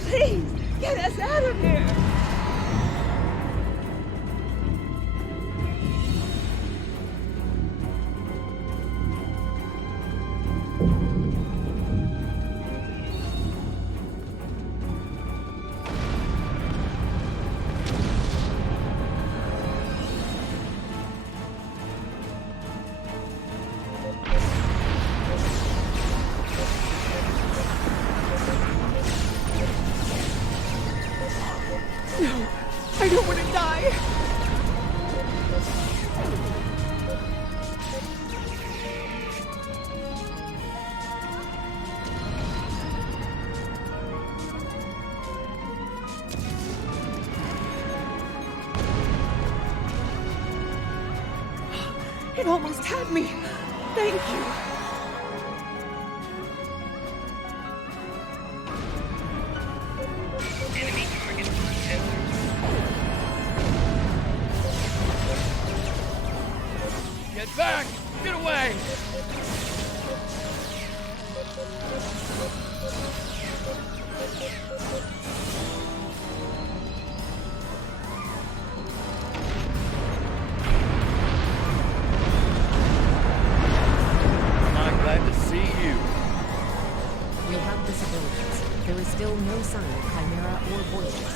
Please, get us out of here! No, I don't want to die. It almost had me. Thank you. Enemy target. Get back! Get away! I'm glad to see you. We have the civilians. There is still no sign of Chimera or Voyagers.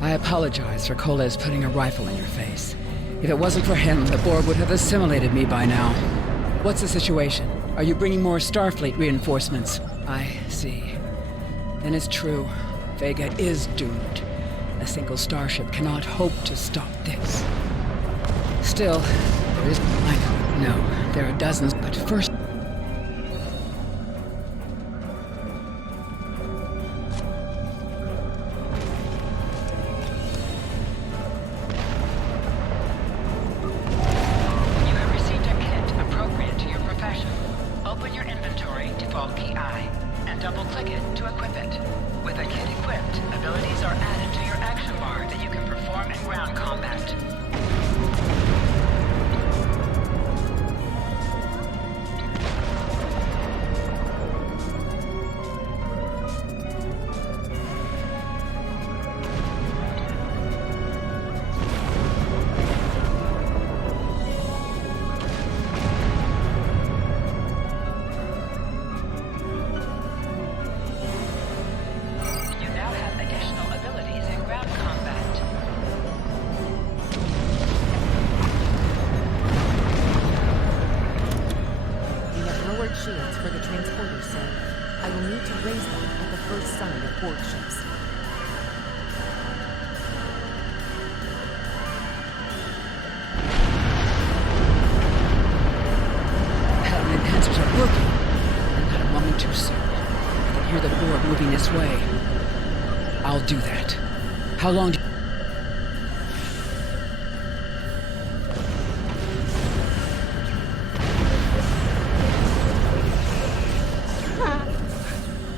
I apologize for Koles putting a rifle in your face. If it wasn't for him, the Borg would have assimilated me by now. What's the situation? Are you bringing more Starfleet reinforcements? I see. Then it's true. Vega is doomed. A single starship cannot hope to stop this. Still, there is... I know, there are dozens, but first... Double-click it to equip it. With a kit equipped, abilities are added to your action bar that you can perform in ground combat. Shields for the transporters, sir. I will need to raise them at the first sign of Borg ships. Pattern enhancers are working. And not a moment too soon. I can hear the Borg moving this way. I'll do that. How long do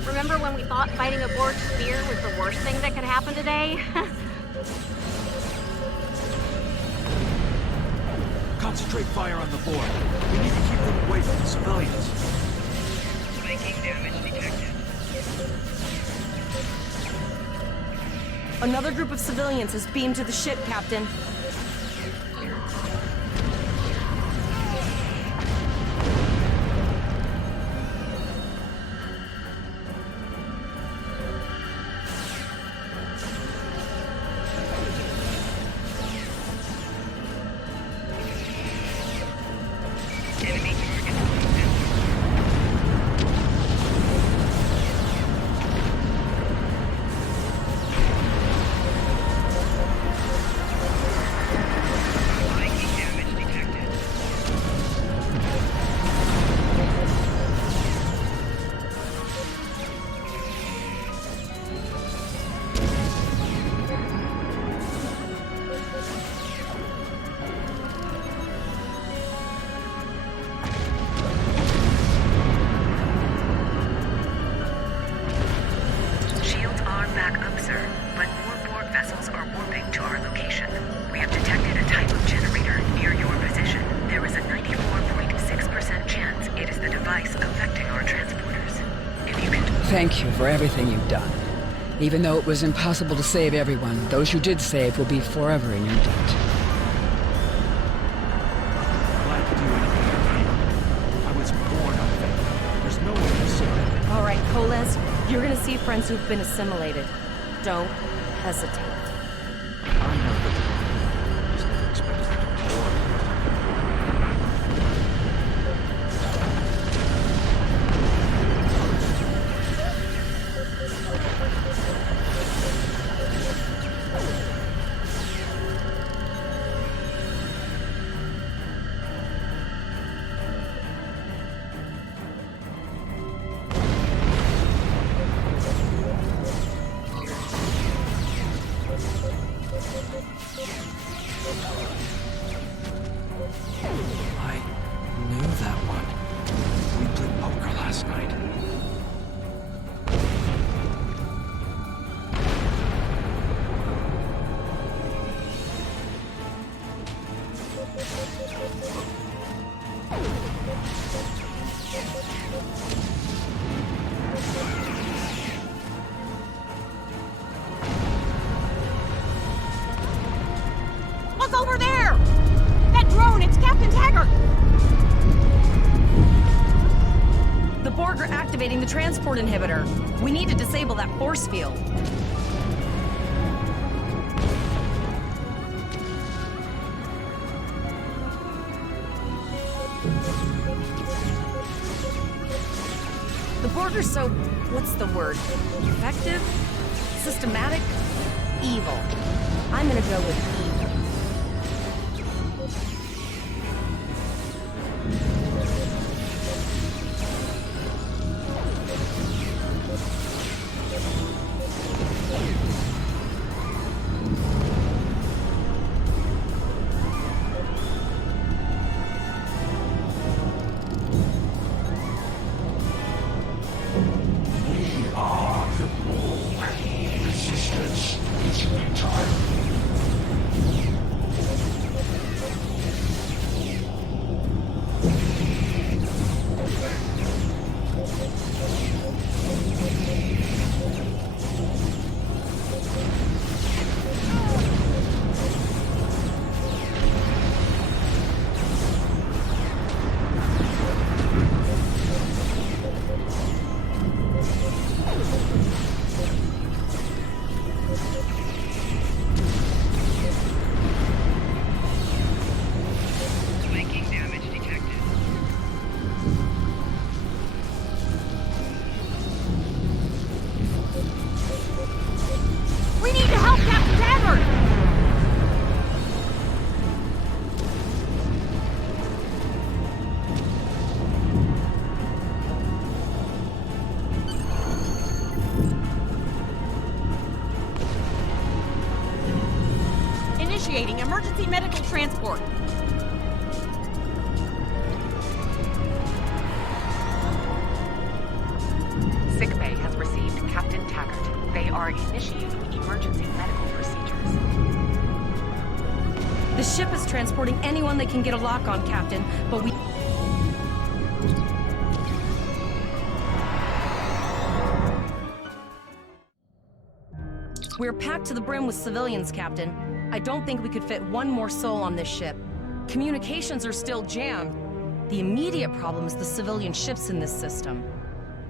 Remember when we thought fighting a Borg spear was the worst thing that could happen today? Concentrate fire on the Borg. We need to keep them away from the civilians. Making damage detected. Another group of civilians has beamed to the ship, Captain. Thank you for everything you've done. Even though it was impossible to save everyone, those you did save will be forever in your debt. Glad to do anything. I was born out of it. There's no way to save it. All right, Coles, you're gonna see friends who've been assimilated. Don't hesitate. I know that. Just never expected it to be war. I knew that one. We played poker last night. What's over there? That drone, it's Captain Taggart! The Borg are activating the transport inhibitor. We need to disable that force field. The Borg are so, what's the word? Effective? Systematic? Evil. I'm gonna go with evil. What are you emergency medical transport. Sickbay has received Captain Taggart. They are initiating emergency medical procedures. The ship is transporting anyone they can get a lock on, Captain, but we... We're packed to the brim with civilians, Captain. I don't think we could fit one more soul on this ship. Communications are still jammed. The immediate problem is the civilian ships in this system.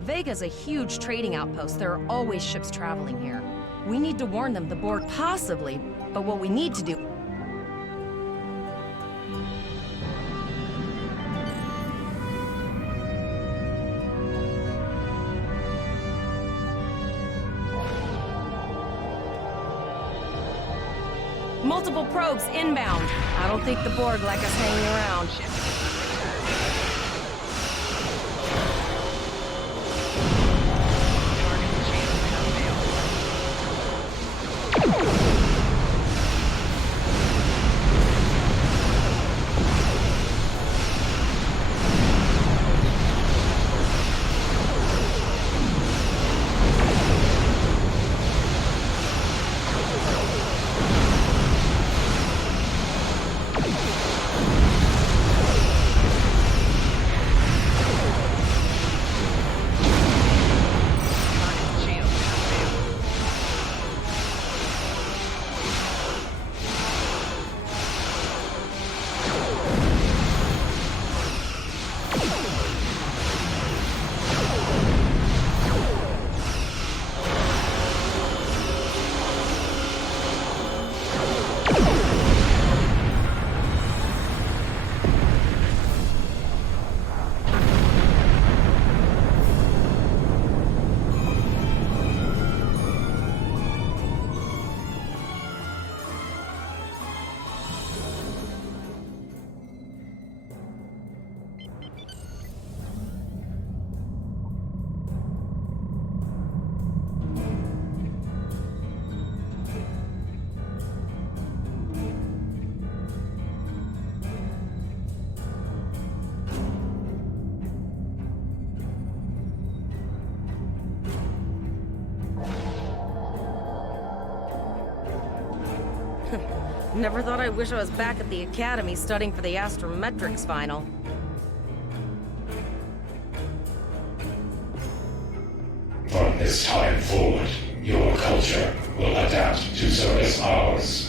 Vega's a huge trading outpost. There are always ships traveling here. We need to warn them the Borg possibly, but what we need to do... Multiple probes inbound. I don't think the Borg like us hanging around. Never thought I wish I was back at the academy studying for the astrometrics final. From this time forward, your culture will adapt to service ours.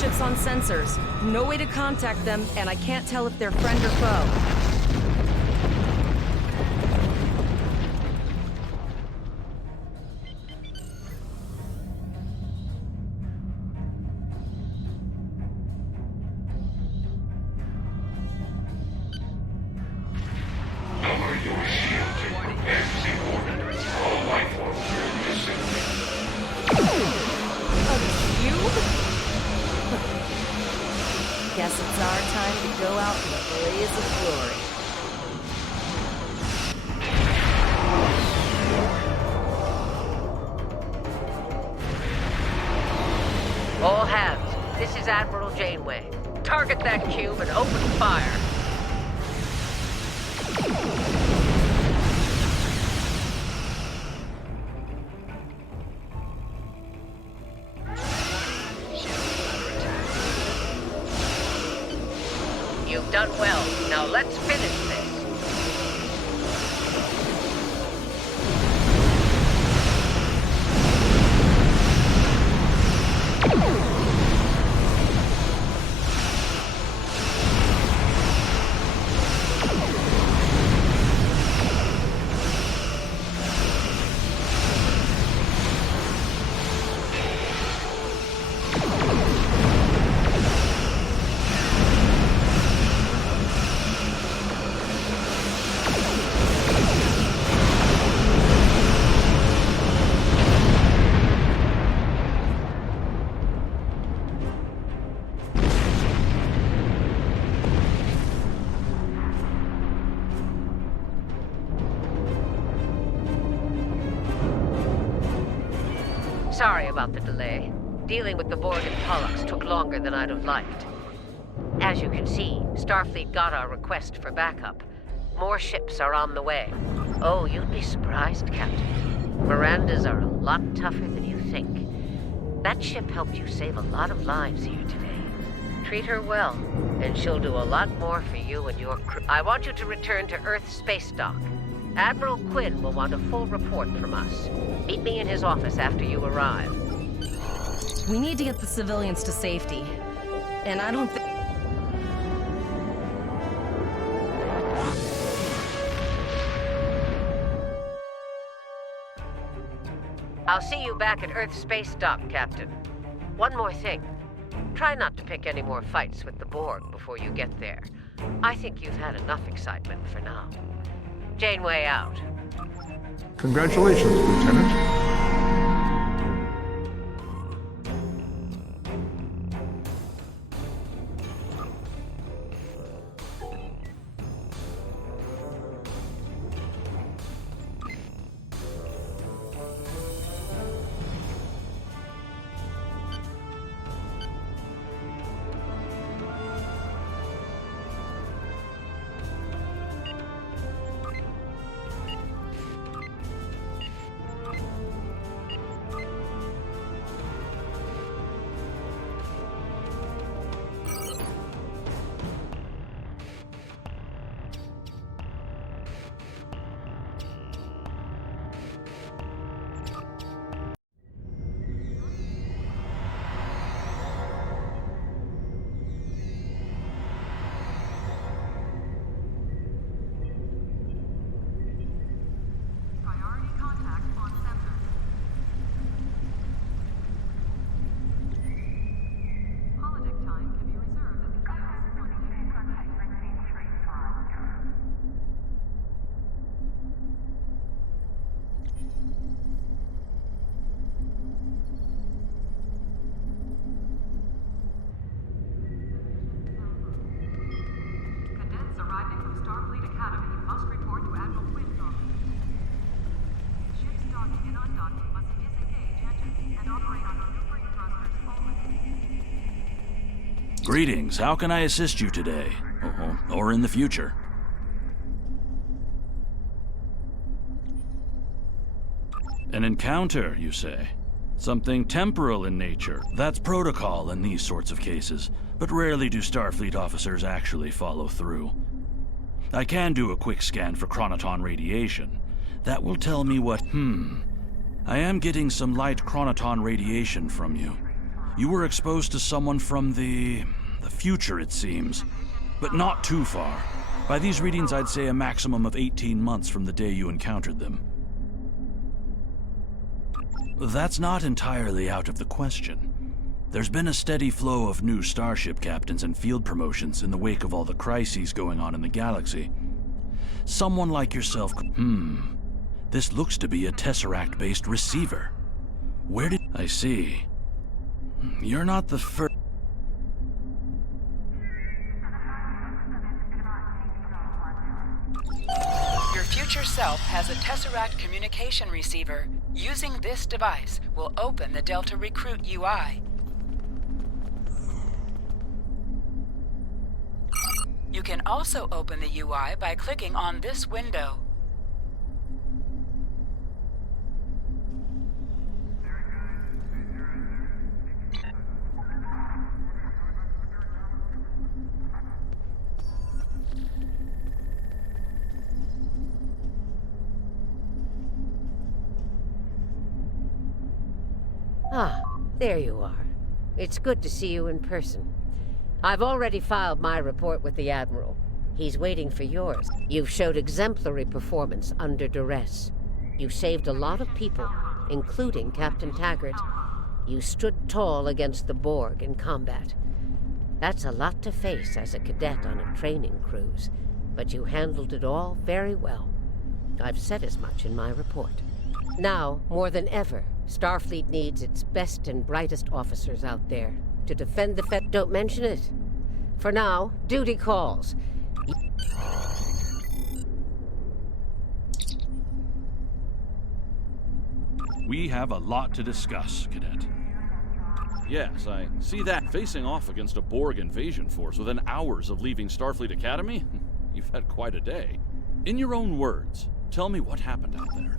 Ships on sensors. No way to contact them, and I can't tell if they're friend or foe. Guess it's our time to go out in a blaze of glory. All hands, this is Admiral Janeway. Target that cube and open fire. You've done well. Now let's finish this. Sorry about the delay. Dealing with the Borg and Pollux took longer than I'd have liked. As you can see, Starfleet got our request for backup. More ships are on the way. Oh, you'd be surprised, Captain. Mirandas are a lot tougher than you think. That ship helped you save a lot of lives here today. Treat her well, and she'll do a lot more for you and your crew. I want you to return to Earth Space Dock. Admiral Quinn will want a full report from us. Meet me in his office after you arrive. We need to get the civilians to safety. And I don't think... I'll see you back at Earth Space Dock, Captain. One more thing. Try not to pick any more fights with the Borg before you get there. I think you've had enough excitement for now. Janeway out. Congratulations, Lieutenant. Greetings. How can I assist you today? Or in the future? An encounter, you say? Something temporal in nature. That's protocol in these sorts of cases, but rarely do Starfleet officers actually follow through. I can do a quick scan for chronoton radiation. That will tell me what... I am getting some light chronoton radiation from you. You were exposed to someone from the future, it seems. But not too far. By these readings, I'd say a maximum of 18 months from the day you encountered them. That's not entirely out of the question. There's been a steady flow of new starship captains and field promotions in the wake of all the crises going on in the galaxy. Someone like yourself... This looks to be a Tesseract-based receiver. Where did... I see. You're not the first... Your future self has a Tesseract communication receiver. Using this device will open the Delta Recruit UI. You can also open the UI by clicking on this window. Ah, there you are. It's good to see you in person. I've already filed my report with the Admiral. He's waiting for yours. You've showed exemplary performance under duress. You saved a lot of people, including Captain Taggart. You stood tall against the Borg in combat. That's a lot to face as a cadet on a training cruise, but you handled it all very well. I've said as much in my report. Now, more than ever, Starfleet needs its best and brightest officers out there to defend the Fed. Don't mention it. For now, duty calls. We have a lot to discuss, Cadet. Yes, I see that. Facing off against a Borg invasion force within hours of leaving Starfleet Academy? You've had quite a day. In your own words, tell me what happened out there.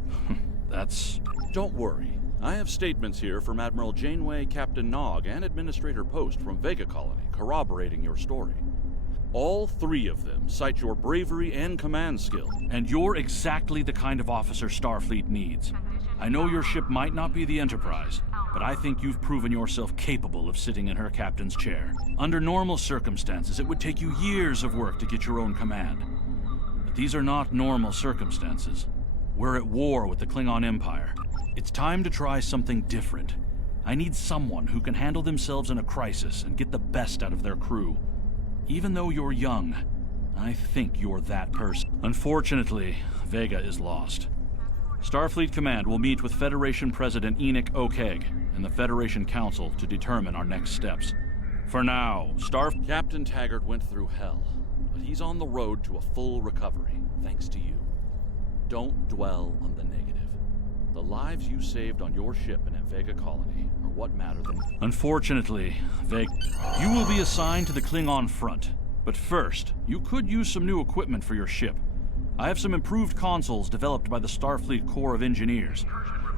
Don't worry. I have statements here from Admiral Janeway, Captain Nog, and Administrator Post from Vega Colony corroborating your story. All three of them cite your bravery and command skill, and you're exactly the kind of officer Starfleet needs. I know your ship might not be the Enterprise, but I think you've proven yourself capable of sitting in her captain's chair. Under normal circumstances, it would take you years of work to get your own command. But these are not normal circumstances. We're at war with the Klingon Empire. It's time to try something different. I need someone who can handle themselves in a crisis and get the best out of their crew. Even though you're young, I think you're that person. Unfortunately, Vega is lost. Starfleet Command will meet with Federation President Enoch Okeg and the Federation Council to determine our next steps. For now, Captain Taggart went through hell, but he's on the road to a full recovery, thanks to you. Don't dwell on the negative. The lives you saved on your ship and at Vega Colony are what matter the most. Unfortunately, you will be assigned to the Klingon front. But first, you could use some new equipment for your ship. I have some improved consoles developed by the Starfleet Corps of Engineers.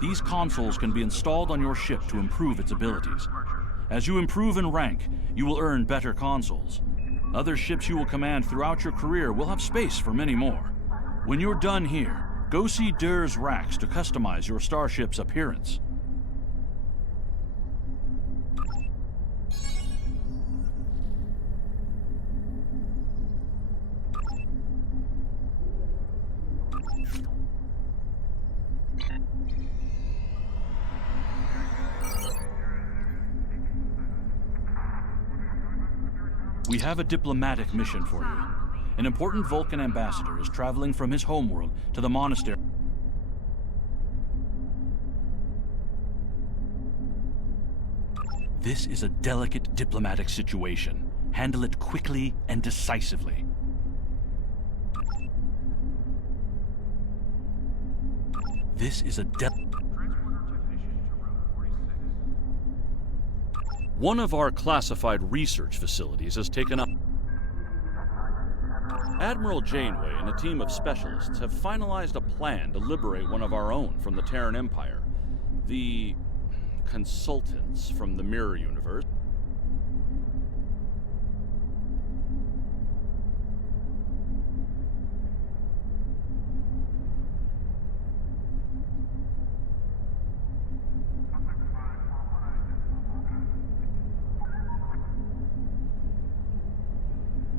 These consoles can be installed on your ship to improve its abilities. As you improve in rank, you will earn better consoles. Other ships you will command throughout your career will have space for many more. When you're done here, go see Dur's racks to customize your starship's appearance. We have a diplomatic mission for you. An important Vulcan ambassador is traveling from his homeworld to the monastery. This is a delicate diplomatic situation. Handle it quickly and decisively. This is a One of our classified research facilities has taken up. Admiral Janeway and a team of specialists have finalized a plan to liberate one of our own from the Terran Empire. The consultants from the Mirror Universe.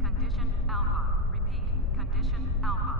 Condition Alpha. Repeat. Condition Alpha.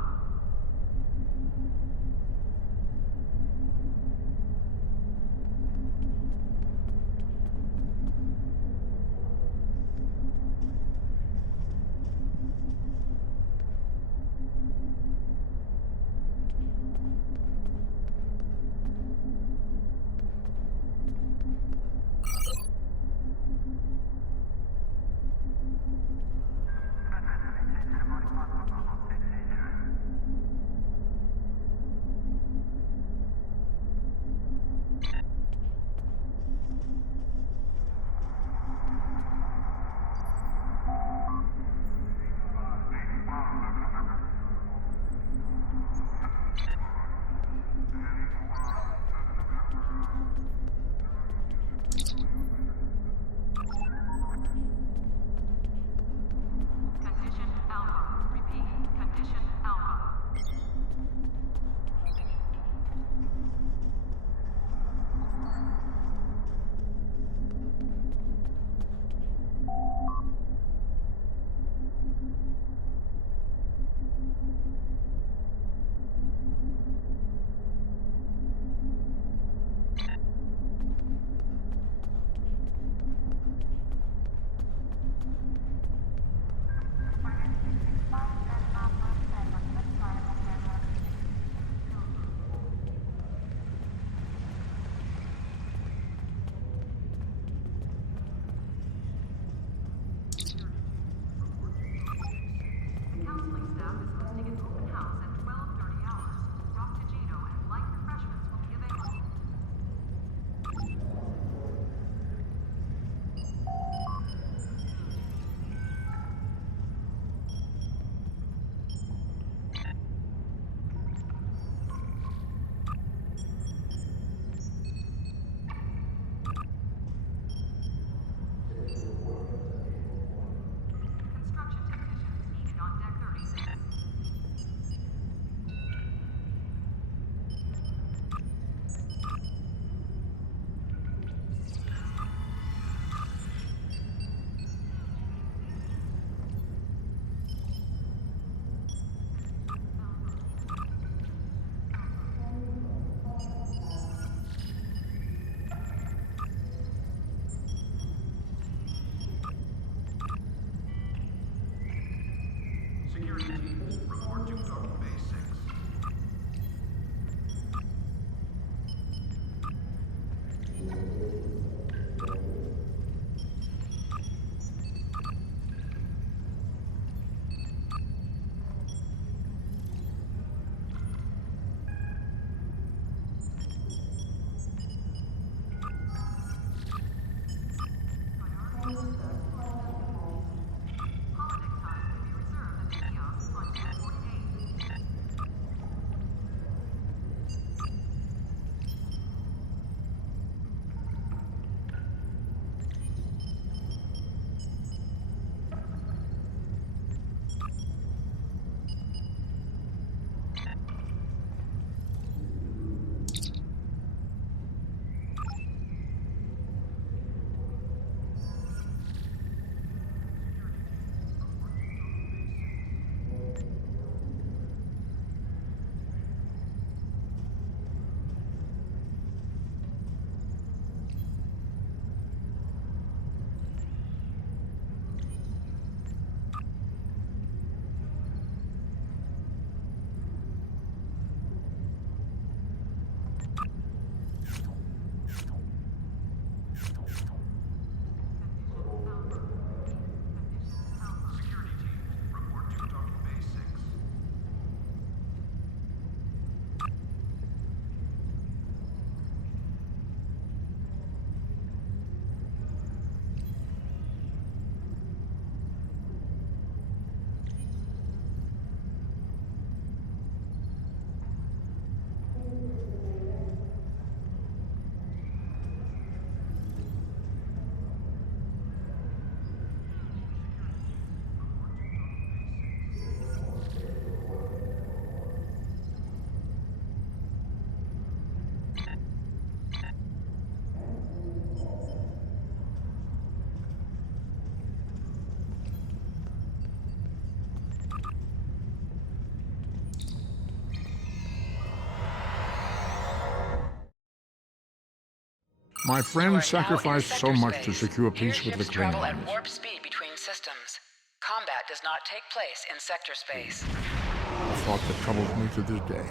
My You are friends now sacrificed in so sector much to space. secure peace with the Airships travel at Klingons. warp speed between systems. Combat does not take place in sector space. A thought that troubles me to this day.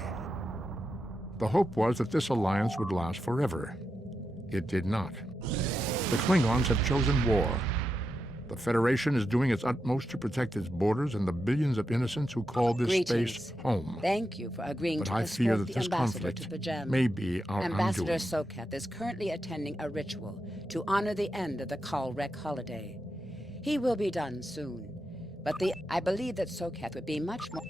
The hope was that this alliance would last forever. It did not. The Klingons have chosen war. The Federation is doing its utmost to protect its borders and the billions of innocents who call this space home. Thank you for agreeing But to I fear escort that the this ambassador conflict to Pajam. may be our Ambassador undoing. Sokath is currently attending a ritual to honor the end of the Kalrek holiday. He will be done soon, but I believe that Sokath would be much more...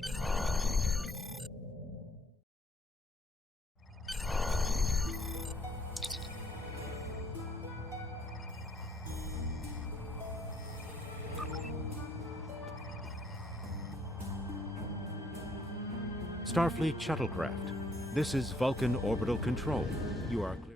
Starfleet shuttlecraft. This is Vulcan Orbital Control. You are clear.